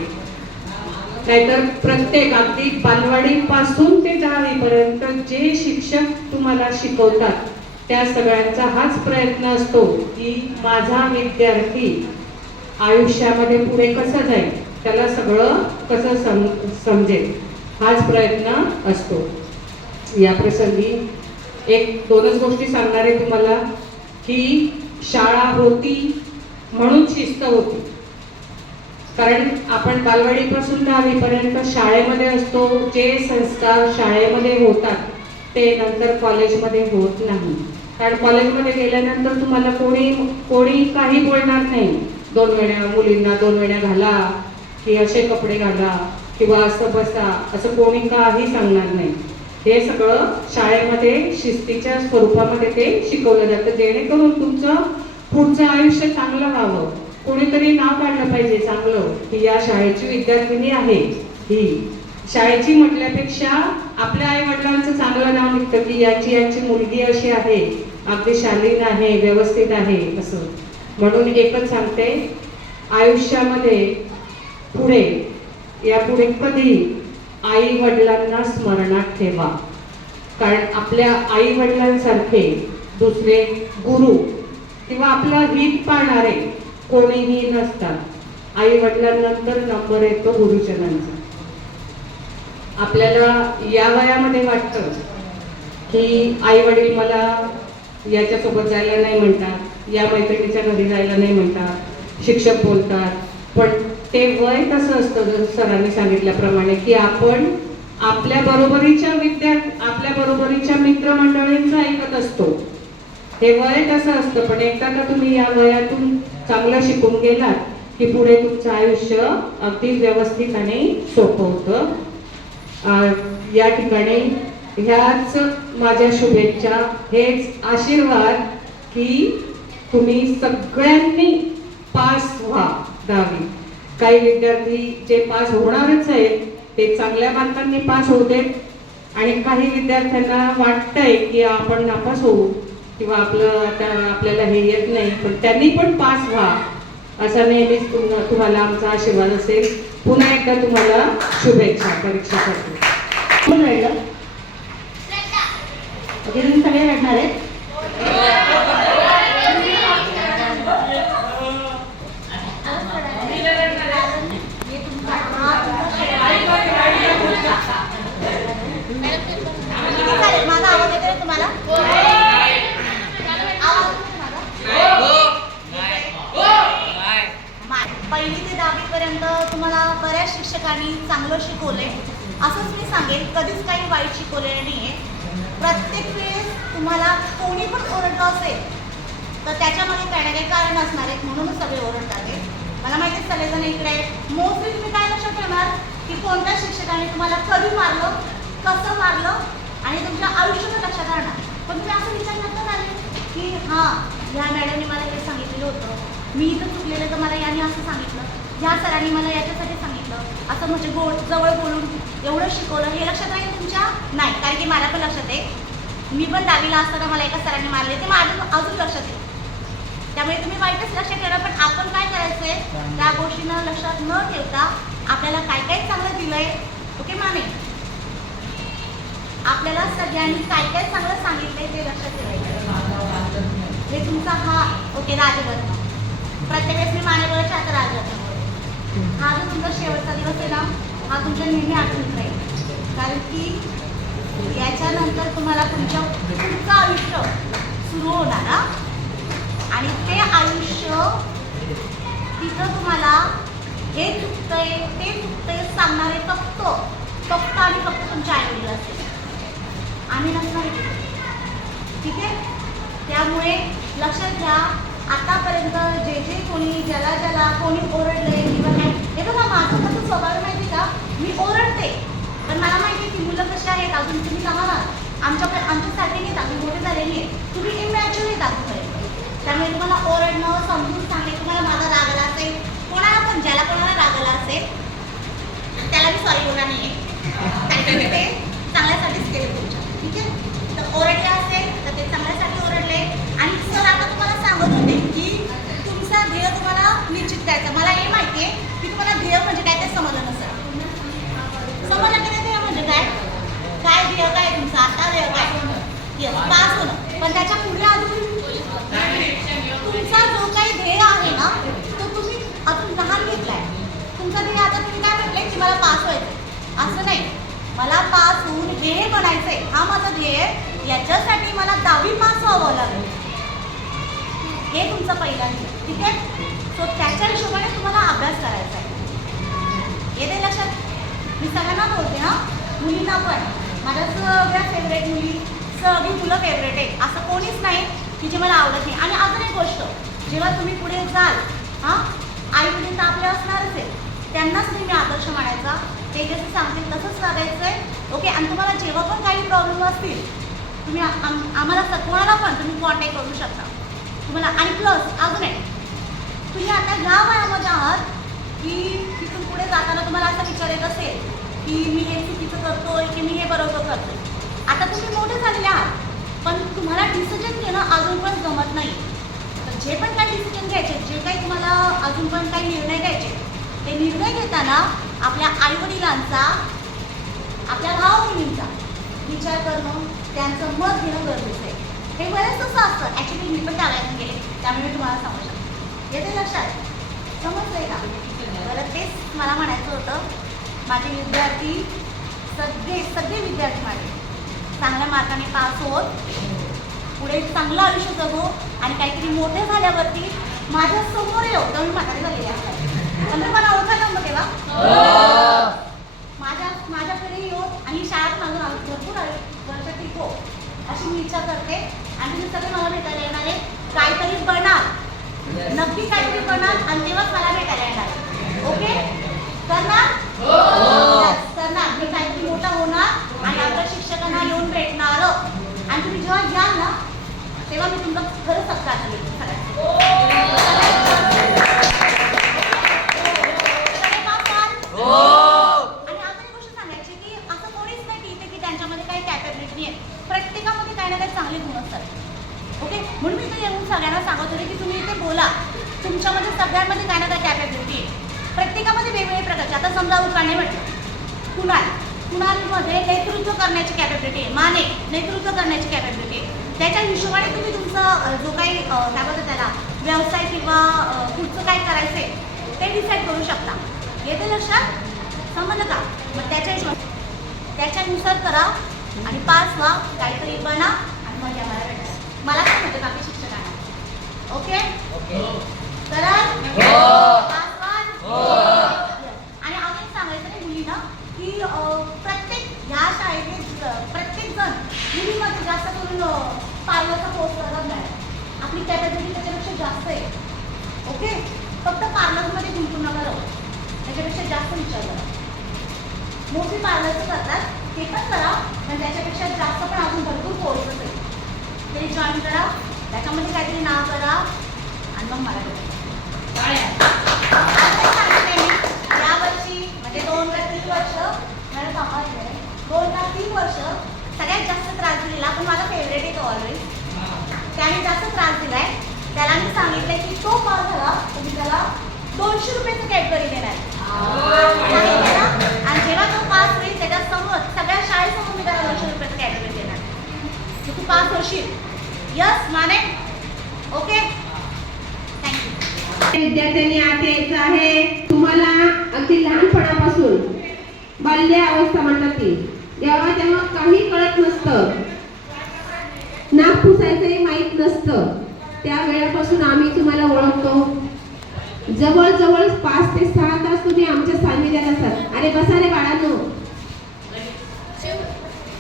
नाहीतर प्रत्येक अगदी बालवाडीपासून ते 10वी पर्यंत जे शिक्षक तुम्हाला शिकवतात त्या सगळ्यांचा हाच प्रयत्न असतो की माझा विद्यार्थी आयुष्यामध्ये पुढे कसं जाईल, त्याला सगळं कसं समजेल, हाच प्रयत्न असतो. या प्रसंगी 1-2च गोष्टी सांगणार आहे तुम्हाला की शाळा होती म्हणून शिस्त होती. कारण आपण बालवाडीपासून 10वी पर्यंत शाळेमध्ये असतो. जे संस्कार शाळेमध्ये होतात ते नंतर कॉलेजमध्ये होत नाही. कारण कॉलेजमध्ये गेल्यानंतर तुम्हाला कोणी काही बोलणार नाही. 2 वेळा मुलींना 2 वेळा घाला की असे कपडे घाला किंवा असं बसा असं कोणी काही सांगणार नाही. हे सगळं शाळेमध्ये शिस्तीच्या स्वरूपामध्ये ते शिकवलं जातं, जेणेकरून तुमचं पुढचं आयुष्य चांगलं व्हावं. कोणीतरी नाव काढलं पाहिजे चांगलं की या शाळेची विद्यार्थिनी आहे ही. शाळेची म्हटल्यापेक्षा आपल्या आई वडिलांचं चांगलं नाव निघतं की याची मुलगी अशी आहे, अगदी शालीन आहे, व्यवस्थित आहे असं. म्हणून एकच सांगते, आयुष्यामध्ये यापुढे कधी आई वडिलांना स्मरणात ठेवा. कारण आपल्या आई वडिलांसारखे दुसरे गुरु किंवा आपलं हित पाळणारे कोणीही नसतात. आई वडिलांनंतर नंबर येतो गुरुजनांचा. आपल्याला या वयामध्ये वाटतं की आई वडील मला याच्यासोबत जायला नाही म्हणतात, या मैत्रिणीच्या घरी जायला नाही म्हणतात, शिक्षक बोलतात. पण ते वय तसं असतं, जर सरांनी सांगितल्याप्रमाणे की आपण आपल्या बरोबरीच्या मित्रमंडळींचं ऐकत असतो. हे वय तसं असतं. पण एकदा का तुम्ही या वयातून चांगलं शिकून गेलात की पुढे तुमचं आयुष्य अगदी व्यवस्थित आणि सोपं होतं. या ठिकाणी ह्याच माझ्या शुभेच्छा, हेच आशीर्वाद की तुम्ही सगळ्यांनी पास व्हा 10वी. काही विद्यार्थी जे पास होणारच आहेत ते चांगल्या मार्कांनी पास होते आणि काही विद्यार्थ्यांना वाटतंय की आपण नापास होऊ किंवा आपल्याला हे येत नाही, पण त्यांनी पण पास व्हा असा नेहमीच तुम्हाला आमचा आशीर्वाद असेल. पुन्हा एकदा तुम्हाला शुभेच्छा परीक्षेसाठी. कोण रडलं? ओके, तुम्ही सगळे रडणार आहेत? माझा आवाज येतोय तुम्हाला? पहिली ते 10वी पर्यंत तुम्हाला बऱ्याच शिक्षकांनी चांगलं शिकवलंय असंच मी सांगेन. कधीच काही वाईट शिकवलेलं नाहीये. प्रत्येक वेळेस तुम्हाला कोणी पण ओरडलं असेल तर त्याच्यामध्ये काही ना काही कारण असणार आहे, म्हणूनच सगळे ओरडतात. मला माहिती आहे सगळेजण इकडे आहेत. मोस्टली तुम्ही काय लक्षात ठेवणार की कोणत्या शिक्षकाने तुम्हाला कधी मारलं, कसं मारलं आणि तुमच्या आयुष्याचं लक्षात राहणार. पण तुम्ही असं विचार करता आले की हां ह्या मॅडमने मला हे सांगितलेलं होतं, मी इथं चुकलेलं तर मला याने असं सांगितलं, ह्या सरांनी मला याच्यासाठी सांगितलं, असं म्हणजे जवळ बोलून एवढं शिकवलं, हे लक्षात राहील तुमच्या? नाही. कारण की मला पण लक्षात आहे, मी पण 10वीला असताना मला एका सरांनी मारले, ते माझं अजून लक्षात आहे. त्यामुळे तुम्ही वाईटच लक्षात ठेवा. पण आपण काय करायचंय, त्या गोष्टींना लक्षात न ठेवता आपल्याला काय काय चांगलं दिलंय, ओके माने, आपल्याला सगळ्यांनी काय काय चांगलं सांगितलंय ते लक्षात ठेवायचं. हे तुमचा हा ओके राजरत्न. प्रत्येक वेळेस मी माने बोलायचे, आता राजरत्न. हा जो तुमचा शेवटचा दिवस आहे ना, हा तुमच्या नेहमी आठवणीत राहील. कारण की याच्यानंतर तुम्हाला पुढचं आयुष्य सुरू होणार ना, आणि ते आयुष्य तिथं तुम्हाला हे चुकतंय ते चुकतंय सांगणारे फक्त आणि फक्त तुमच्या आईवडील असेल. आम्ही नसणार. ठीक आहे. त्यामुळे लक्षात घ्या, आतापर्यंत जे कोणी ज्याला कोणी ओरडले किंवा काय, हे बघा माझं कसं स्वभाव माहिती का, मी ओरडते पण मला माहिती आहे की मुलं कशी आहेत, अजून तुम्ही लहान आहात, आमच्यासाठी नाही आम्ही मोठे झालेली आहे, तुम्ही इमॅच्युअर आहेत अजूनपर्यंत. त्यामुळे तुम्हाला ओरडणं, समजून सांगणे, तुम्हाला माझा राग आला असेल, कोणाला पण ज्याला कोणाला राग आला असेल त्याला मी सॉरी बोलणार नाही आहे, ते चांगल्यासाठीच केले तुमच्या, ठीक आहे. तर ओरडले असेल तर ते चांगल्यासाठी ओरडले. आणि सर आता तुम्हाला सांगत होते की तुमचा ध्येय तुम्हाला निश्चित करायचा. मला हे माहिती आहे की तुम्हाला ध्येय म्हणजे काय ते समजलं नसेल. समजलं की नाही ध्येय म्हणजे काय? काय ध्येय काय तुमचं आता ध्येय काय? यस, पास होणं. पण त्याच्या पुढे अजून तुमचा जो काही ध्येय आहे ना तो तुम्ही अजून लहान घेतलाय. तुमचा ध्येय आता तुम्ही काय म्हटले की मला पास व्हायचं, असं नाही. मला पास होऊन ध्येय बनायचंय, हा माझा ध्येय आहे. याच्यासाठी मला 10वी पास व्हावं लागेल, हे तुमचं पहिला ध्येय, ठीक आहे. सो त्याच्या हिशोबाने तुम्हाला अभ्यास करायचा आहे. येते लक्षात? मी सगळ्यांना बोलते ना, मुलींना पण. माझ्या सगळ्या फेवरेट मुली, सगळी मुलं फेवरेट आहे, असं कोणीच नाही की जे मला आवडत नाही. आणि अजून एक गोष्ट, जेव्हा तुम्ही पुढे जाल, हां, आई वडील तर आपले असणारच आहे, त्यांनाच तुम्ही आदर्श मानायचा. ते जसं सांगतील तसंच करायचं आहे, ओके. आणि तुम्हाला जेव्हा पण काही प्रॉब्लेम असतील तुम्ही आम्हाला कोणाला पण तुम्ही कॉन्टॅक्ट करू शकता तुम्हाला. आणि प्लस अजून एक, तुम्ही आता ह्या वयामध्ये आहात की तिथून पुढे जाताना तुम्हाला असा विचार येत असेल की मी हे चुकीचं करतोय की मी हे बरोबर करतोय. आता तुम्ही मोठे झालेले आहात, पण तुम्हाला डिसिजन घेणं अजून पण जमत नाही. तर जे पण काही डिसिजन घ्यायचे, जे काही तुम्हाला अजून पण काही निर्णय घ्यायचे, ते निर्णय घेताना आपल्या आईवडिलांचा, आपल्या भाऊ बहिणींचा विचार करणं, त्यांचं मत घेणं गरजेचं आहे. हे बरेच तसं असतं. ॲक्च्युली मी पण त्या वयात गेले, त्यामुळे मी तुम्हाला सांगू शकते. येते लक्षात? समजतंय का? बरं, तेच मला म्हणायचं होतं. माझे विद्यार्थी सगळे विद्यार्थी माझे चांगल्या मार्काने पास होत पुढे चांगलं आयुष्य जगो आणि काहीतरी मोठे झाल्यावरती माझ्या समोर येऊ. तर मी म्हातारी झालेली आहे, म्हणजे मला ओळखायला मग तेव्हा माझ्याकडे येऊ आणि शाळेत माझं भरपूर वर्ष टिको अशी मी इच्छा करते. आणि तुम्ही सगळे मला भेटायला येणार आहे, काहीतरी बनणार, नक्की काहीतरी बनणार आणि तेव्हाच मला भेटायला येणार. ओके, करणार? करणार. मी काहीतरी मोठा होणार आणि आपल्या शिक्षकांना येऊन भेटणार. आणि तुम्ही जेव्हा याल ना तेव्हा मी तुमचं खरं सत्कार करेन आणि अजून एक गोष्ट सांगायची की असं कोणीच नाही की इथे की त्यांच्यामध्ये काही कॅपॅबिलिटी नाही आहे. प्रत्येकामध्ये काही ना काही चांगले गुण असतात, ओके. म्हणून मी ते येऊन सगळ्यांना सांगत होते की तुम्ही इथे बोला, तुमच्यामध्ये सगळ्यांमध्ये काही ना काही कॅपॅबिलिटी आहे. प्रत्येकामध्ये वेगवेगळे प्रकारचे. आता समजा उखाणे म्हटलं, कुणालमध्ये नेतृत्व करण्याची कॅपॅबिलिटी आहे, माने नेतृत्व करण्याची कॅपॅबिलिटी आहे. त्याच्या हिशोबाने तुम्ही तुमचा जो काही काय बोलतो त्याला व्यवसाय किंवा पुढचं काय करायचं आहे ते डिसाईड करू शकता. येते लक्षात? समजलं का? मग त्याच्यानुसार करा आणि पास व्हा, काहीतरी बना आणि मग आम्हाला भेटा. मला काय म्हणते बाकी शिक्षकांना? ओके, करा. आणि अजून सांगायचं नाही मुलींना की प्रत्येक ह्या शाळेतले प्रत्येक जण मुलीमध्ये जास्त करून पार्लरचा कोर्स करत नाही. आपली कॅपॅसिटी त्याच्यापेक्षा जास्त आहे, ओके. फक्त पार्लरमध्ये गुंतून नका राहू, त्याच्यापेक्षा जास्त विचार करा. मोस्टली पार्लरचं करतात, ते पण करा, पण त्याच्यापेक्षा जास्त पण अजून भरपूर कोर्सेस आहे, ते जॉईन करा. त्याच्यामध्ये काहीतरी नाव करा आणि मग मला यावर्षी म्हणजे 2 का 3 वर्ष मला थांबायचं आहे. 2 का 3 वर्ष सगळ्यात जास्त त्रास दिलेला, पण माझा फेवरेट आहे तो ऑलवेज. त्याने जास्त त्रास दिलाय. त्याला मी सांगितलंय की तो पास झाला तर मी त्याला 200 रुपयाचं कॅडबरी देणार आणि जेव्हा तो पास होईल त्याच्यासमोर सगळ्या शाळेसमोर मी त्याला 200 रुपयाचं कॅडबरी देणार. तू पास होशील? यस माने? ओके, विद्यार्थ्यांनी आत यायचं आहे. तुम्हाला अगदी लहानपणापासून बाल्य अवस्था म्हणतात ती, जेव्हा तेव्हा काही कळत नसतं, नाक पुसायचंही माहीत नसतं, त्या वेळापासून आम्ही तुम्हाला ओळखतो. जवळजवळ 5 ते 6 तास तुम्ही आमच्या सान्निध्यात असतात. अरे बसा रे बाळांनो.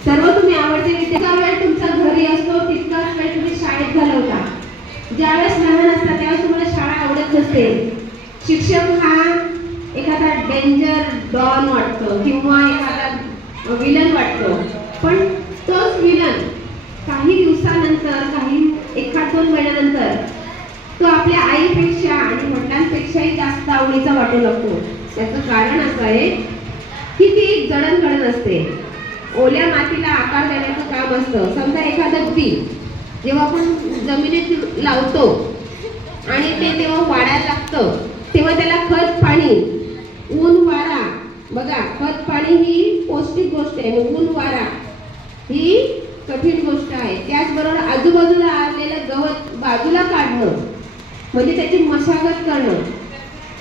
सर्व तुम्ही आवडते विद्यार्थी. वेळ तुमचा घरी असतो तितकाच वेळ तुम्ही शाळेत घालवता. ज्यावेळेस लहान असता त्यावेळेस तुम्हाला शाळा आवडत नसते. शिक्षक हा एखादा डेंजर डॉन वाटतो किंवा एखादा विलन वाटतो, पण तोच विलन काही दिवसानंतर, काही 1-2 महिन्यानंतर तो आपल्या आईपेक्षा आणि वडिलांपेक्षाही जास्त आवडीचा वाटू लागतो. त्याचं कारण असं आहे की ती एक जडणघडण असते. ओल्या मातीला आकार देण्याचं काम असतं. समजा एखादं बी जेव्हा आपण जमिनीत लावतो आणि ते तेव्हा वाढायला लागतं, तेव्हा त्याला खत, पाणी, ऊन, वारा, बघा खत पाणी ही पौष्टिक गोष्ट आहे, ऊन वारा ही कठीण गोष्ट आहे. त्याचबरोबर आजूबाजूला आलेलं गवत बाजूला काढणं म्हणजे त्याची मशागत करणं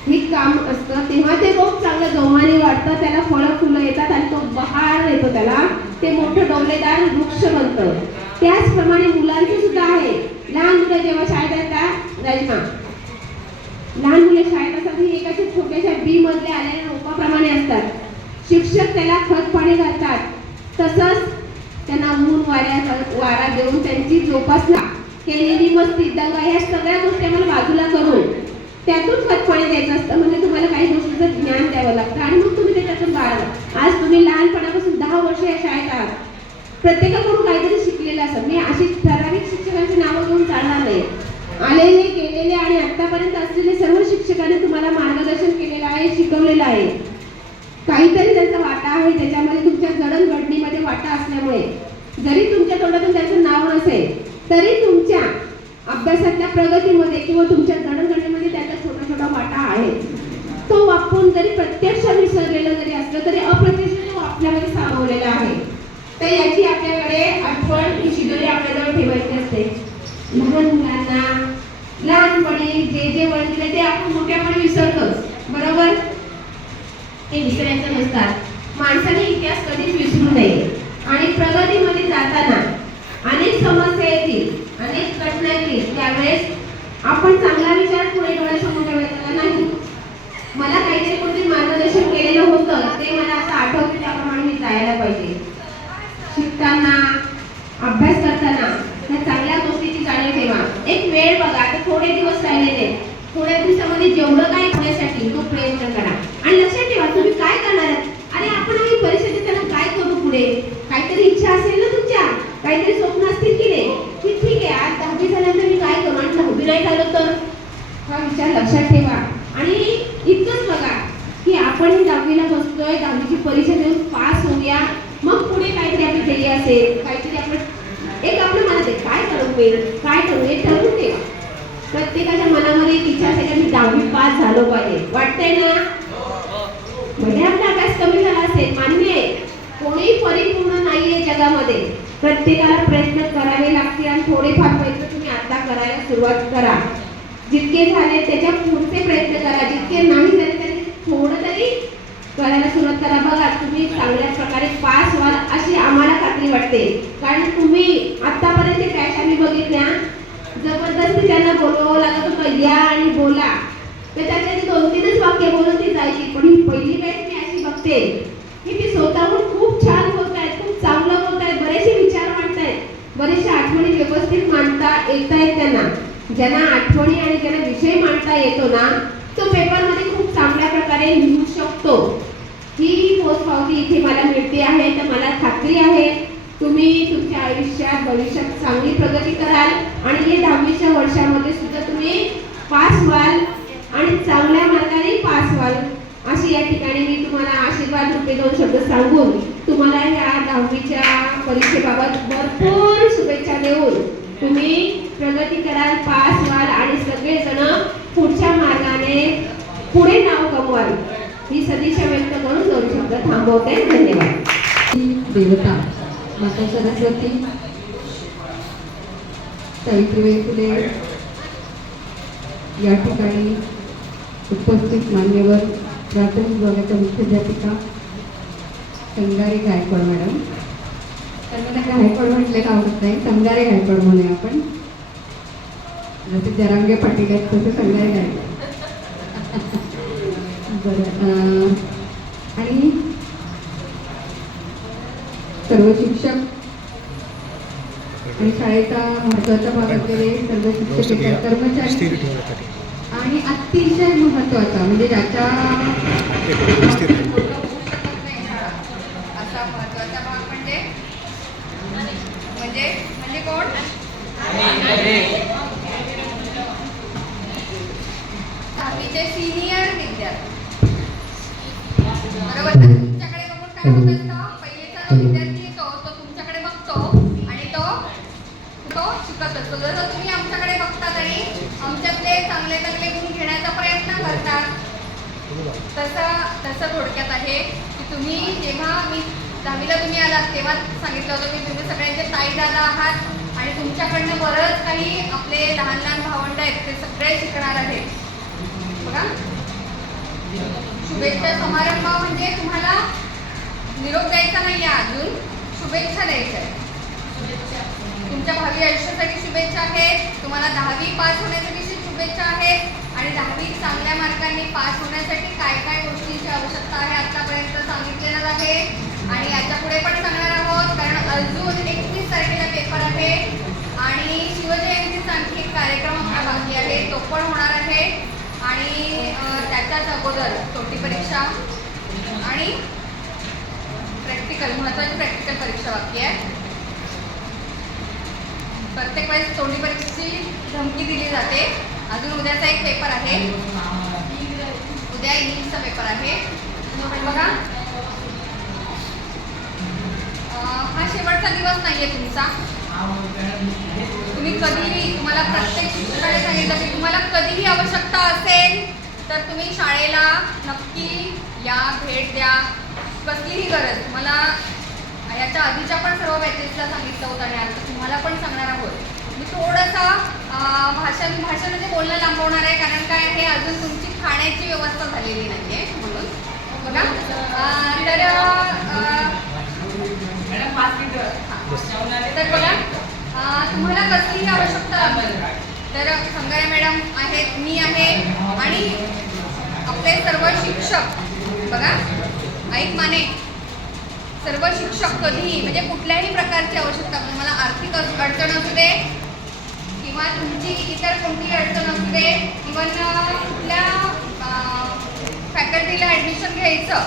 हे काम असतं. तेव्हा ते रोप चांगलं जोमाने वाढतं, त्याला फळं फुलं येतात आणि तो बहार येतो, त्याला ते मोठं डोलेदार वृक्ष बनतं. त्याचप्रमाणे मुलांचं सुद्धा आहे. लहान मुलं जेव्हा शाळेत येतात, राजमा लहान मुले शाळेत असतात ही एकाच्या छोट्याशा बी मधले आलेल्या रोपाप्रमाणे असतात. शिक्षक त्याला खत पाणी घालतात, तसंच त्यांना ऊन वारा देऊन त्यांची जोपासना केलेली मस्ती, दंगा या सगळ्या गोष्टी आम्हाला बाजूला करून त्यातून खत पाणी द्यायचं असतं. म्हणजे तुम्हाला काही गोष्टीचं ज्ञान द्यावं लागतं आणि मग तुम्ही त्याच्यातून बाळगा. आज तुम्ही लहानपणापासून 10 वर्ष या शाळेत आहात, प्रत्येकाकडून काहीतरी शिकलेलं असतं. मी अशी ठराविक शिक्षकांची नावं घेऊन चालणार नाही. आलेले, गेलेले आणि आतापर्यंत असलेले सर्व शिक्षकांनी तुम्हाला मार्गदर्शन केलेलं आहे, शिकवलेलं आहे. काहीतरी त्यांचा वाटा आहे त्याच्यामध्ये, तुमच्या जडणघडणीमध्ये वाटा असल्यामुळे जरी तुमच्या तोंडातून त्याचं नाव नसेल तरी तुमच्या अभ्यासातल्या प्रगतीमध्ये किंवा तुमच्या जडणघडणीमध्ये त्याचा छोटा छोटा वाटा आहे. तो वापरून जरी प्रत्यक्ष विसरलेलं जरी असलं तरी अप्रत्यक्ष तो आपल्यामध्ये सामावलेला आहे. तर याची आपल्याकडे आठवण ही शिदोरी आपल्याजवळ ठेवायची असते. लहान मुलांना लहानपणी जे जे वळण दिले ते आपण मोठ्यापणे विसरतोच, बरोबर? हे विसरायचं नसतात. माणसाने इतिहास कधीच विसरू नये आणि प्रगतीमध्ये जाताना अनेक समस्या येतील, अनेक घटना येतील, त्यावेळेस आपण चांगला विचार पुढे डोळ्यासमोर ठेवायचा नाही. मला काहीतरी कोणतरी मार्गदर्शन केलेलं होतं ते मला आता आठवतं, त्याप्रमाणे मी जायला पाहिजे. शिकताना, अभ्यास करताना त्या चांगल्या गोष्टीची जाणीव ठेवा. एक वेळ बघा, आता थोडे दिवस राहिलेले, थोड्या दिवसामध्ये जेवढं काही होण्यासाठी तो प्रयत्न करा. आणि लक्षात ठेवा तुम्ही काय करणार आहात. अरे आपण ही परीक्षा देताना काय करू पुढे, काहीतरी इच्छा असेल ना तुमच्या, काहीतरी स्वप्न असतील की नाही, की ठीक आहे आज 10वी झाल्यानंतर मी काय करू आणि 10वी नाही झालं तर, हा विचार लक्षात ठेवा. आणि इतकंच बघा की आपण 10वीला बसतोय, 10वीची परीक्षा देऊन पास होऊया, मग पुढे काहीतरी आपली ध्येय असेल, काहीतरी आपण एक आपल्या मनात आहे काय करू मी, काय करू हे ठरवून ठेवा. प्रत्येकाच्या मनामध्ये एक इच्छा असेल की मी 10वी पास झालो पाहिजे, वाटतंय ना? म्हणजे आपला अभ्यास कमी झाला असेल, मान्य आहे. कोणीही परिपूर्ण नाहीये जगामध्ये, प्रत्येकाला प्रयत्न करावे लागतील आणि थोडेफार प्रयत्न तुम्ही आता करायला सुरुवात करा. जितके झाले त्याच्या पुढचे प्रयत्न करा, जितके नाही झाले तरी थोडं तरी करायला सुरुवात करा. बघा तुम्ही चांगल्या प्रकारे पास व्हाल अशी आम्हाला खात्री वाटते, कारण तुम्ही आतापर्यंत बॅच आम्ही बघितल्या, जबरदस्ती त्यांना बोलवावं लागत होतं या आणि बोला, तर त्याच्यात 2-3च वाक्य बोलून ती जायची. पण ही पहिली बॅच मी अशी बघते की ती स्वतःहून खूप छान बोलतायत, खूप चांगलं बोलतायत, बरेचसे विचार मांडतायत, बरेचशा आठवणी व्यवस्थित मांडता येत आहेत त्यांना. ज्यांना आठवणी आणि ज्यांना विषय मांडता येतो ना, तो पेपरमध्ये खूप चांगल्या प्रकारे लिहू शकतो. ही पोचपावती इथे मला मिळते आहे, तर मला खात्री आहे तुम्ही तुमच्या आयुष्यात भविष्यात चांगली प्रगती कराल आणि हे 10वीच्या वर्षामध्ये सुद्धा तुम्ही पास व्हाल आणि चांगल्या मार्गाने पास व्हाल, अशी या ठिकाणी मी तुम्हाला आशीर्वाद रूपे 2 शब्द सांगून तुम्हाला ह्या 10वीच्या परीक्षेबाबत भरपूर शुभेच्छा देऊन तुम्ही प्रगती कराल, पास व्हाल आणि सगळेजण पुढच्या मार्गाने पुढे नाव कमवाल, ही सदिच्छा व्यक्त करून 2 शब्द थांबवते. धन्यवाद. देवता माता सरस्वती, सावित्रीबाई फुले या ठिकाणी उपस्थित मान्यवर, प्राथमिक विभागाच्या मुख्याध्यापिका संगारे गायकवाड मॅडम, तर मला गायकवाड म्हटलेलं आवडत नाही, संगारे गायकवाड म्हणूया आपण, जसे जरांगे पाटील आहेत तसे संगारे गायकवाड. बरं, आणि सर्व शिक्षक आणि शाळेचा महत्त्वाचा भाग असलेले सर्व शिक्षक, कर्मचारी आणि अतिशय महत्त्वाचा म्हणजे ज्याच्या असा महत्त्वाचा भाग म्हणजे म्हणजे कोण? दहावीचे सिनियर विद्यार्थी. बरोबर ना? तुमच्याकडे बघून काय होत असतं, पहिलीचा जो विद्यार्थी येतो तो तुमच्याकडे बघतो आणि तो शिकत असतो. जसं तुम्ही आमच्याकडे बघतात आणि आमच्यातले चांगले चांगले गुण घेण्याचा प्रयत्न करतात, तसं थोडक्यात आहे की तुम्ही जेव्हा मी 10वीला तुम्ही आलात तेव्हा सांगितलं होतं की तुम्ही सगळ्यांचे ताई दादा आहात आणि तुमच्याकडनं बरंच काही आपले लहान लहान भावंड आहेत ते सगळे शिकणार आहेत. बघा, शुभेच्छा समारंभ म्हणजे तुम्हाला निरोप द्यायचा नाही आहे, अजून शुभेच्छा द्यायच्या आहेत. तुमच्या भावी आयुष्यासाठी शुभेच्छा आहेत. तुम्हाला 10वी पास होण्यासाठी शुभेच्छा आहेत आणि 10वी चांगल्या मार्कांनी पास होण्यासाठी काय काय गोष्टींची आवश्यकता आहे आतापर्यंत सांगितलेलं आहे आणि याच्या पुढे पण सांगणार आहोत, कारण अजून 21 तारखेला पेपर आहे आणि शिवजयंतीचा आणखी एक कार्यक्रम आपला बाकी आहे, तो पण होणार आहे आणि त्याच्याच अगोदर तोंडी परीक्षा आणि प्रॅक्टिकल, महत्त्वाची प्रॅक्टिकल परीक्षा बाकी आहे. प्रत्येक वेळेस तोंडी परीक्षेची धमकी दिली जाते. अजून उद्याचा एक पेपर आहे, उद्या इंग्लिशचा पेपर आहे. बघा, हा शेवटचा दिवस नाहीये तुमचा. तुम्ही कधीही, तुम्हाला प्रत्येक शिक्षकाने सांगितलं की तुम्हाला कधीही आवश्यकता असेल तर तुम्ही शाळेला नक्की या, भेट द्या. कसलीही गरज तुम्हाला, याच्या आधीच्या पण सर्व बॅचेसला सांगितलं होतं आणि आता तुम्हाला पण सांगणार आहोत. मी थोडंसं भाषण म्हणजे बोलणं लांबवणार आहे, कारण काय आहे, अजून तुमची खाण्याची व्यवस्था झालेली नाही आहे म्हणून. बघा, तर बघा, तुम्हाला कसलीही आवश्यकता असेल तर संगारे मॅडम आहेत, मी आहे आणि आपले सर्व शिक्षक. बघा, ऐक माने, सर्व शिक्षक कधीही म्हणजे कुठल्याही प्रकारची आवश्यकता, तुम्हाला आर्थिक अडचण असू दे किंवा तुमची इतर कोणतीही अडचण असू दे, इवन कुठल्या फॅकल्टीला ॲडमिशन घ्यायचं,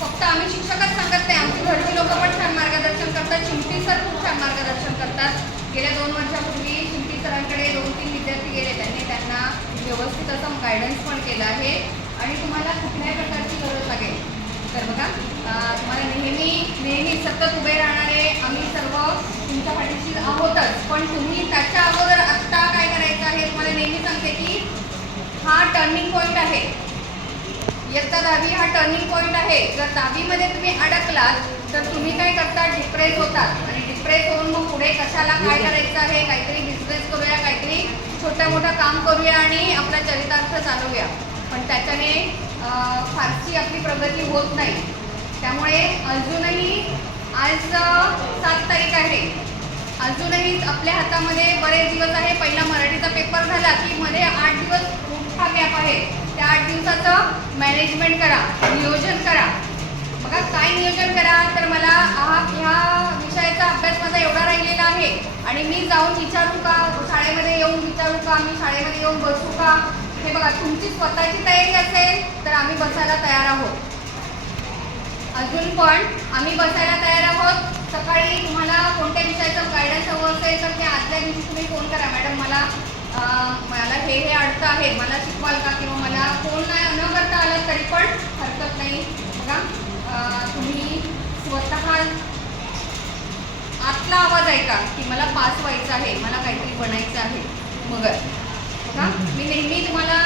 फक्त आम्ही शिक्षकच सांगत नाही, आमची घरची लोक पण छान मार्गदर्शन करतात. चिंटी सर खूप छान मार्गदर्शन करतात. गेल्या 2 वर्षापूर्वी चिंटी सरांकडे 2-3 विद्यार्थी गेले, त्यांना व्यवस्थित असं गायडन्स पण केलं आहे आणि तुम्हाला कुठल्याही प्रकारची गरज लागेल तर बघा, तुम्हाला नेहमी सतत उभे राहणारे आम्ही सर्व तुमच्या पाठीशी आहोतच. पण तुम्ही त्याच्या अगोदर आत्ता काय करायचं आहे, तुम्हाला नेहमी सांगते की हा टर्निंग पॉईंट आहे. इयत्ता 10वी हा टर्निंग पॉईंट आहे. जर 10वीमध्ये तुम्ही अडकलात तर तुम्ही काय करता, डिप्रेस होतात आणि डिप्रेस होऊन मग पुढे कशाला काय करायचं आहे, काहीतरी बिझनेस करूया, काहीतरी छोटं मोठं काम करूया आणि आपला चरितार्थ चालवूया, पण त्याच्याने फारशी आपली प्रगती होत नाही. त्यामुळे अजूनही आज 7 तारीख आहे, अजूनही आपल्या हातामध्ये बरेच दिवस आहे. पहिला मराठीचा पेपर झाला की मध्ये 8 दिवस मोठा गॅप आहे. त्या 8 दिवसाचं मॅनेजमेंट करा, नियोजन करा. बघा, काय नियोजन करा, तर मला ह्या विषयाचा अभ्यास माझा एवढा राहिलेला आहे आणि मी जाऊन विचारू का, शाळेमध्ये येऊन विचारू का, मी शाळेमध्ये येऊन बसू का. हे बघा, तुमची स्वतःची तयारी असेल तर आम्ही बसायला तयार आहोत. अजून पण आम्ही बसायला तयार आहोत. सकाळी तुम्हाला कोणत्या विषयाचं गायडन्स हवं असेल तर त्या आदल्या दिवशी तुम्ही फोन करा, मॅडम मला हे अडतं आहे, मला शिकवाल का, किंवा मला फोन न करता आलं तरी पण हरकत नाही. बघा, तुम्ही स्वतः आतला आवाज ऐका की मला पास व्हायचं आहे, मला काहीतरी बनायचं आहे. मग बघा, मी नेहमी तुम्हाला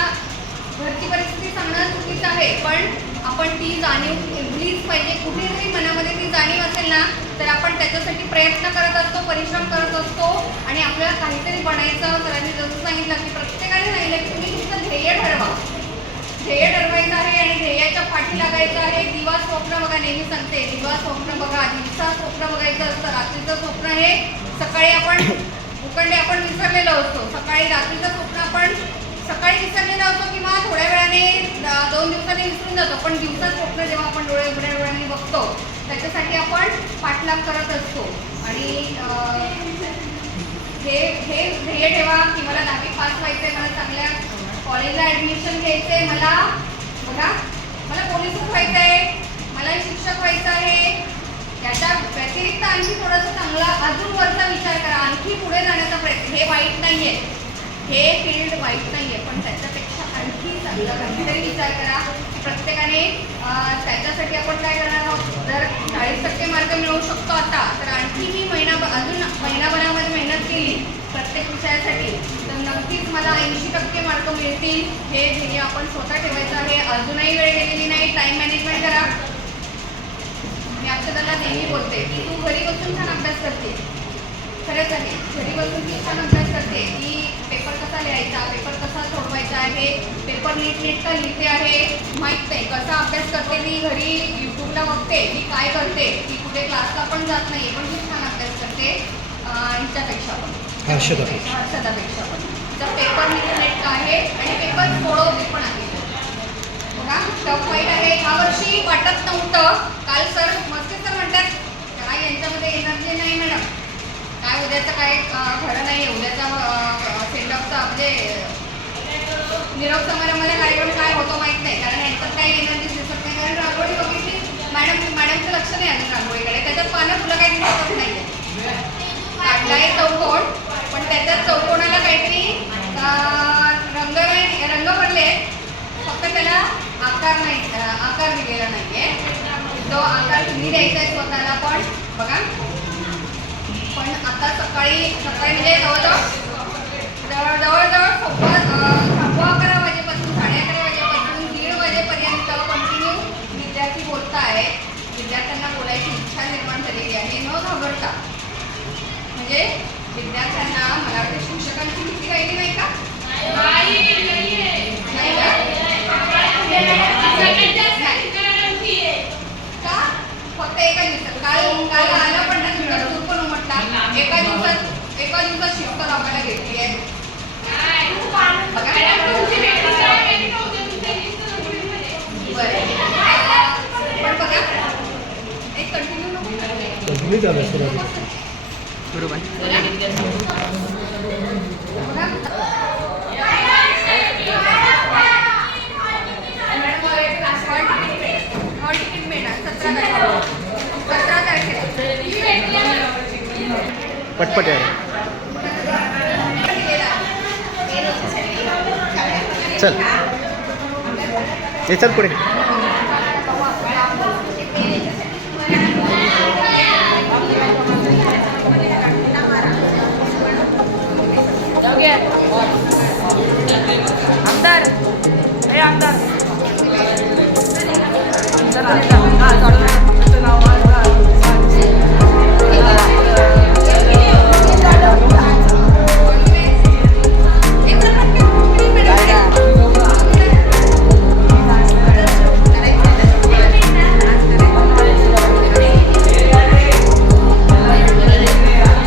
घरची परिस्थिती सांगणं चुकीचं आहे, पण आपण ती जाणीव ठेवलीच पाहिजे. कुठेतरी मनामध्ये ती जाणीव असेल ना तर आपण त्याच्यासाठी प्रयत्न करत असतो, परिश्रम करत असतो आणि आपल्याला काहीतरी बनायचं. सरांनी जसं सांगितलं की प्रत्येकाने सांगितलं की तुम्ही तुमचं ध्येय ठरवा, ध्येय ठरवायचं आहे आणि ध्येयाच्या पाठी लागायचं आहे. दिवा स्वप्न बघा, नेहमी सांगते, दिवा स्वप्न बघा. दिवसा स्वप्न बघायचं असतं, रात्रीचं स्वप्न हे सकाळी आपण विसरलेलो असतो. रात्रीचं स्वप्न आपण सकाळी विसरलेलो असतो किंवा थोड्या वेळाने 2 दिवसांनी विसरून जातो, पण दिवसात स्वप्न जेव्हा आपण उघड्या डोळ्यांनी बघतो त्याच्यासाठी आपण पाठलाग करत असतो. आणि हे ध्येय ठेवा की मला 10वी पास व्हायचंय, मला चांगल्या कॉलेजला ॲडमिशन घ्यायचंय, मला पोलीसच व्हायचं आहे, मला शिक्षक व्हायचं आहे. याच्या व्यतिरिक्त आणखी थोडंसं चांगला अजून वरचा विचार करा, आणखी पुढे जाण्याचा प्रयत्न. हे वाईट नाहीये, हे फील्ड वाईट नाहीये, पण त्याच्यापेक्षा आणखी चांगलं काहीतरी विचार करा. प्रत्येकाने त्याच्यासाठी आपण काय करणार आहोत. जर 40% मार्क मिळवू शकतो आता, तर आणखी मी अजून महिनाभरामध्ये मेहनत केली प्रत्येक विषयासाठी, तर नक्कीच मला 80% मार्क मिळतील. हे ध्येय आपण स्वतः ठेवायचं आहे. अजूनही वेळ गेलेली नाही. टाइम मॅनेजमेंट करा. मी अक्षताला नेहमी बोलते की तू घरी बसून छान अभ्यास करते. खरंच आहे, घरी बसून ती छान अभ्यास करते. की पेपर कसा लिहायचा, पेपर कसा सोडवायचा आहे, पेपर नीटनेटका लिहिते आहे, माहीत नाही कसा अभ्यास करते. मी घरी यूट्यूबला बघते की काय करते. ती कुठे क्लासला पण जात नाही, पण खूप छान अभ्यास करते. हिच्यापेक्षा पण हर्षदापेक्षा पण तिचा पेपर नीटनेटका आहे आणि पेपर सोडवते पण आहे. बघा टफ फाईट आहे. ह्या वर्षी वाटत नव्हतं. काल सर मस्के सर म्हणतात काय यांच्यामध्ये एनर्जी नाही मॅडम, काय उद्याचं काय खरं नाही. उद्याचा सेंडऑफचा म्हणजे निरोप समारंभाचा कार्यक्रम काय होतो माहीत नाही, कारण यांच्यात काही एनर्जी दिसत नाही. कारण रांगोळी बघितली मॅडमचं लक्ष नाही आलं रांगोळीकडे. त्याच्यात पानं फुलं काही दिसतच नाही आहे. काढलाय चौकोन, पण त्याच्यात चौकोनाला काहीतरी रंग भरले, फक्त त्याला आकार दिलेला नाहीये. तो आकार तुम्ही द्यायचा आहे स्वतःला पण. बघा पण आता सकाळी म्हणजे जवळजवळ 11:15 वाजेपासून 11:30 वाजेपासून 1:30 वाजेपर्यंत कंटिन्यू विद्यार्थी बोलत आहेत. विद्यार्थ्यांना बोलायची इच्छा निर्माण झालेली आहे न घाबरता. म्हणजे विद्यार्थ्यांना मला वाटतं शिक्षकांची भीती राहिली नाही का? का फक्त एका दिवसात काल आला पण ना तुमचा सूर पण उमटला. एका दिवसात शिस्त लावायला घेतली आहे. पण बघा एक कंटिन्यू हॉल तिकीट मिळणार 17 तारखेला. पटपट यार. चल हे चल पुढे. आमदार हे आमदार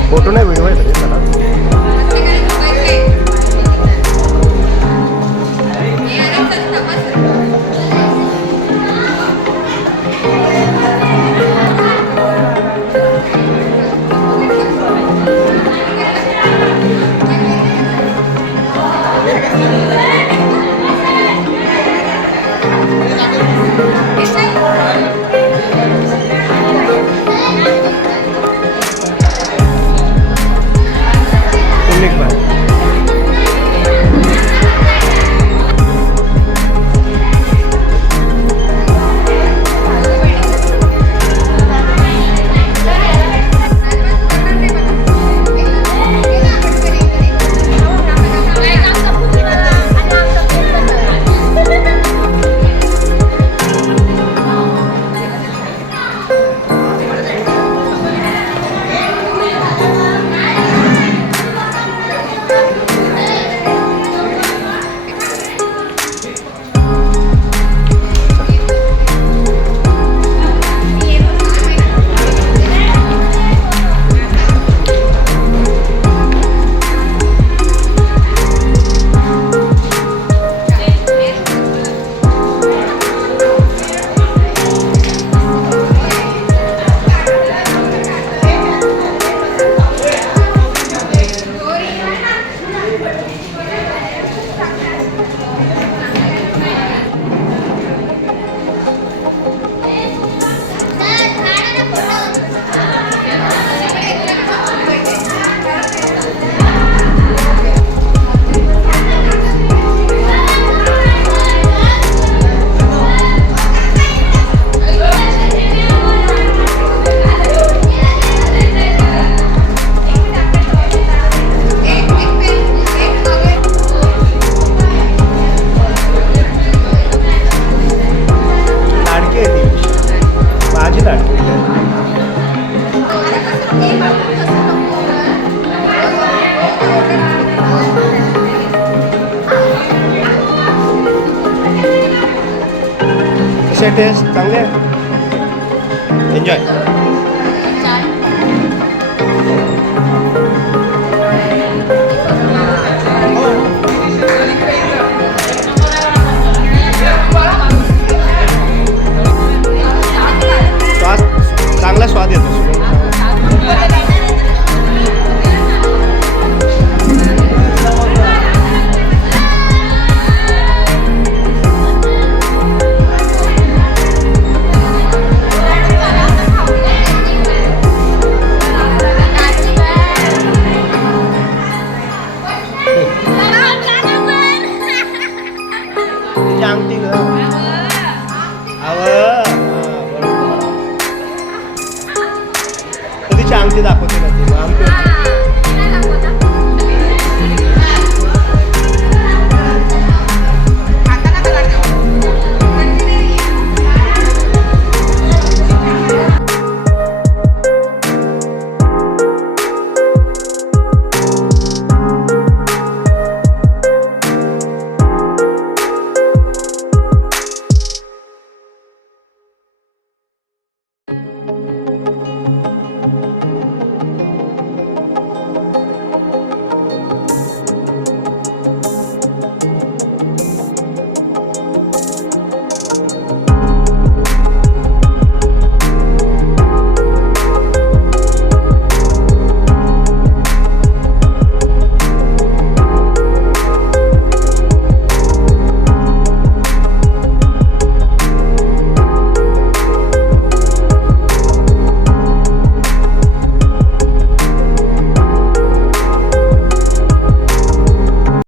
फोटो नाही व्हिडिओ आहे त्याला. हे आहे टेस्ट? चांगली आहे? एन्जॉय. स्वाद चांगला स्वाद येतो. तिची अंगठी ग. तिची अंगठी दाखव.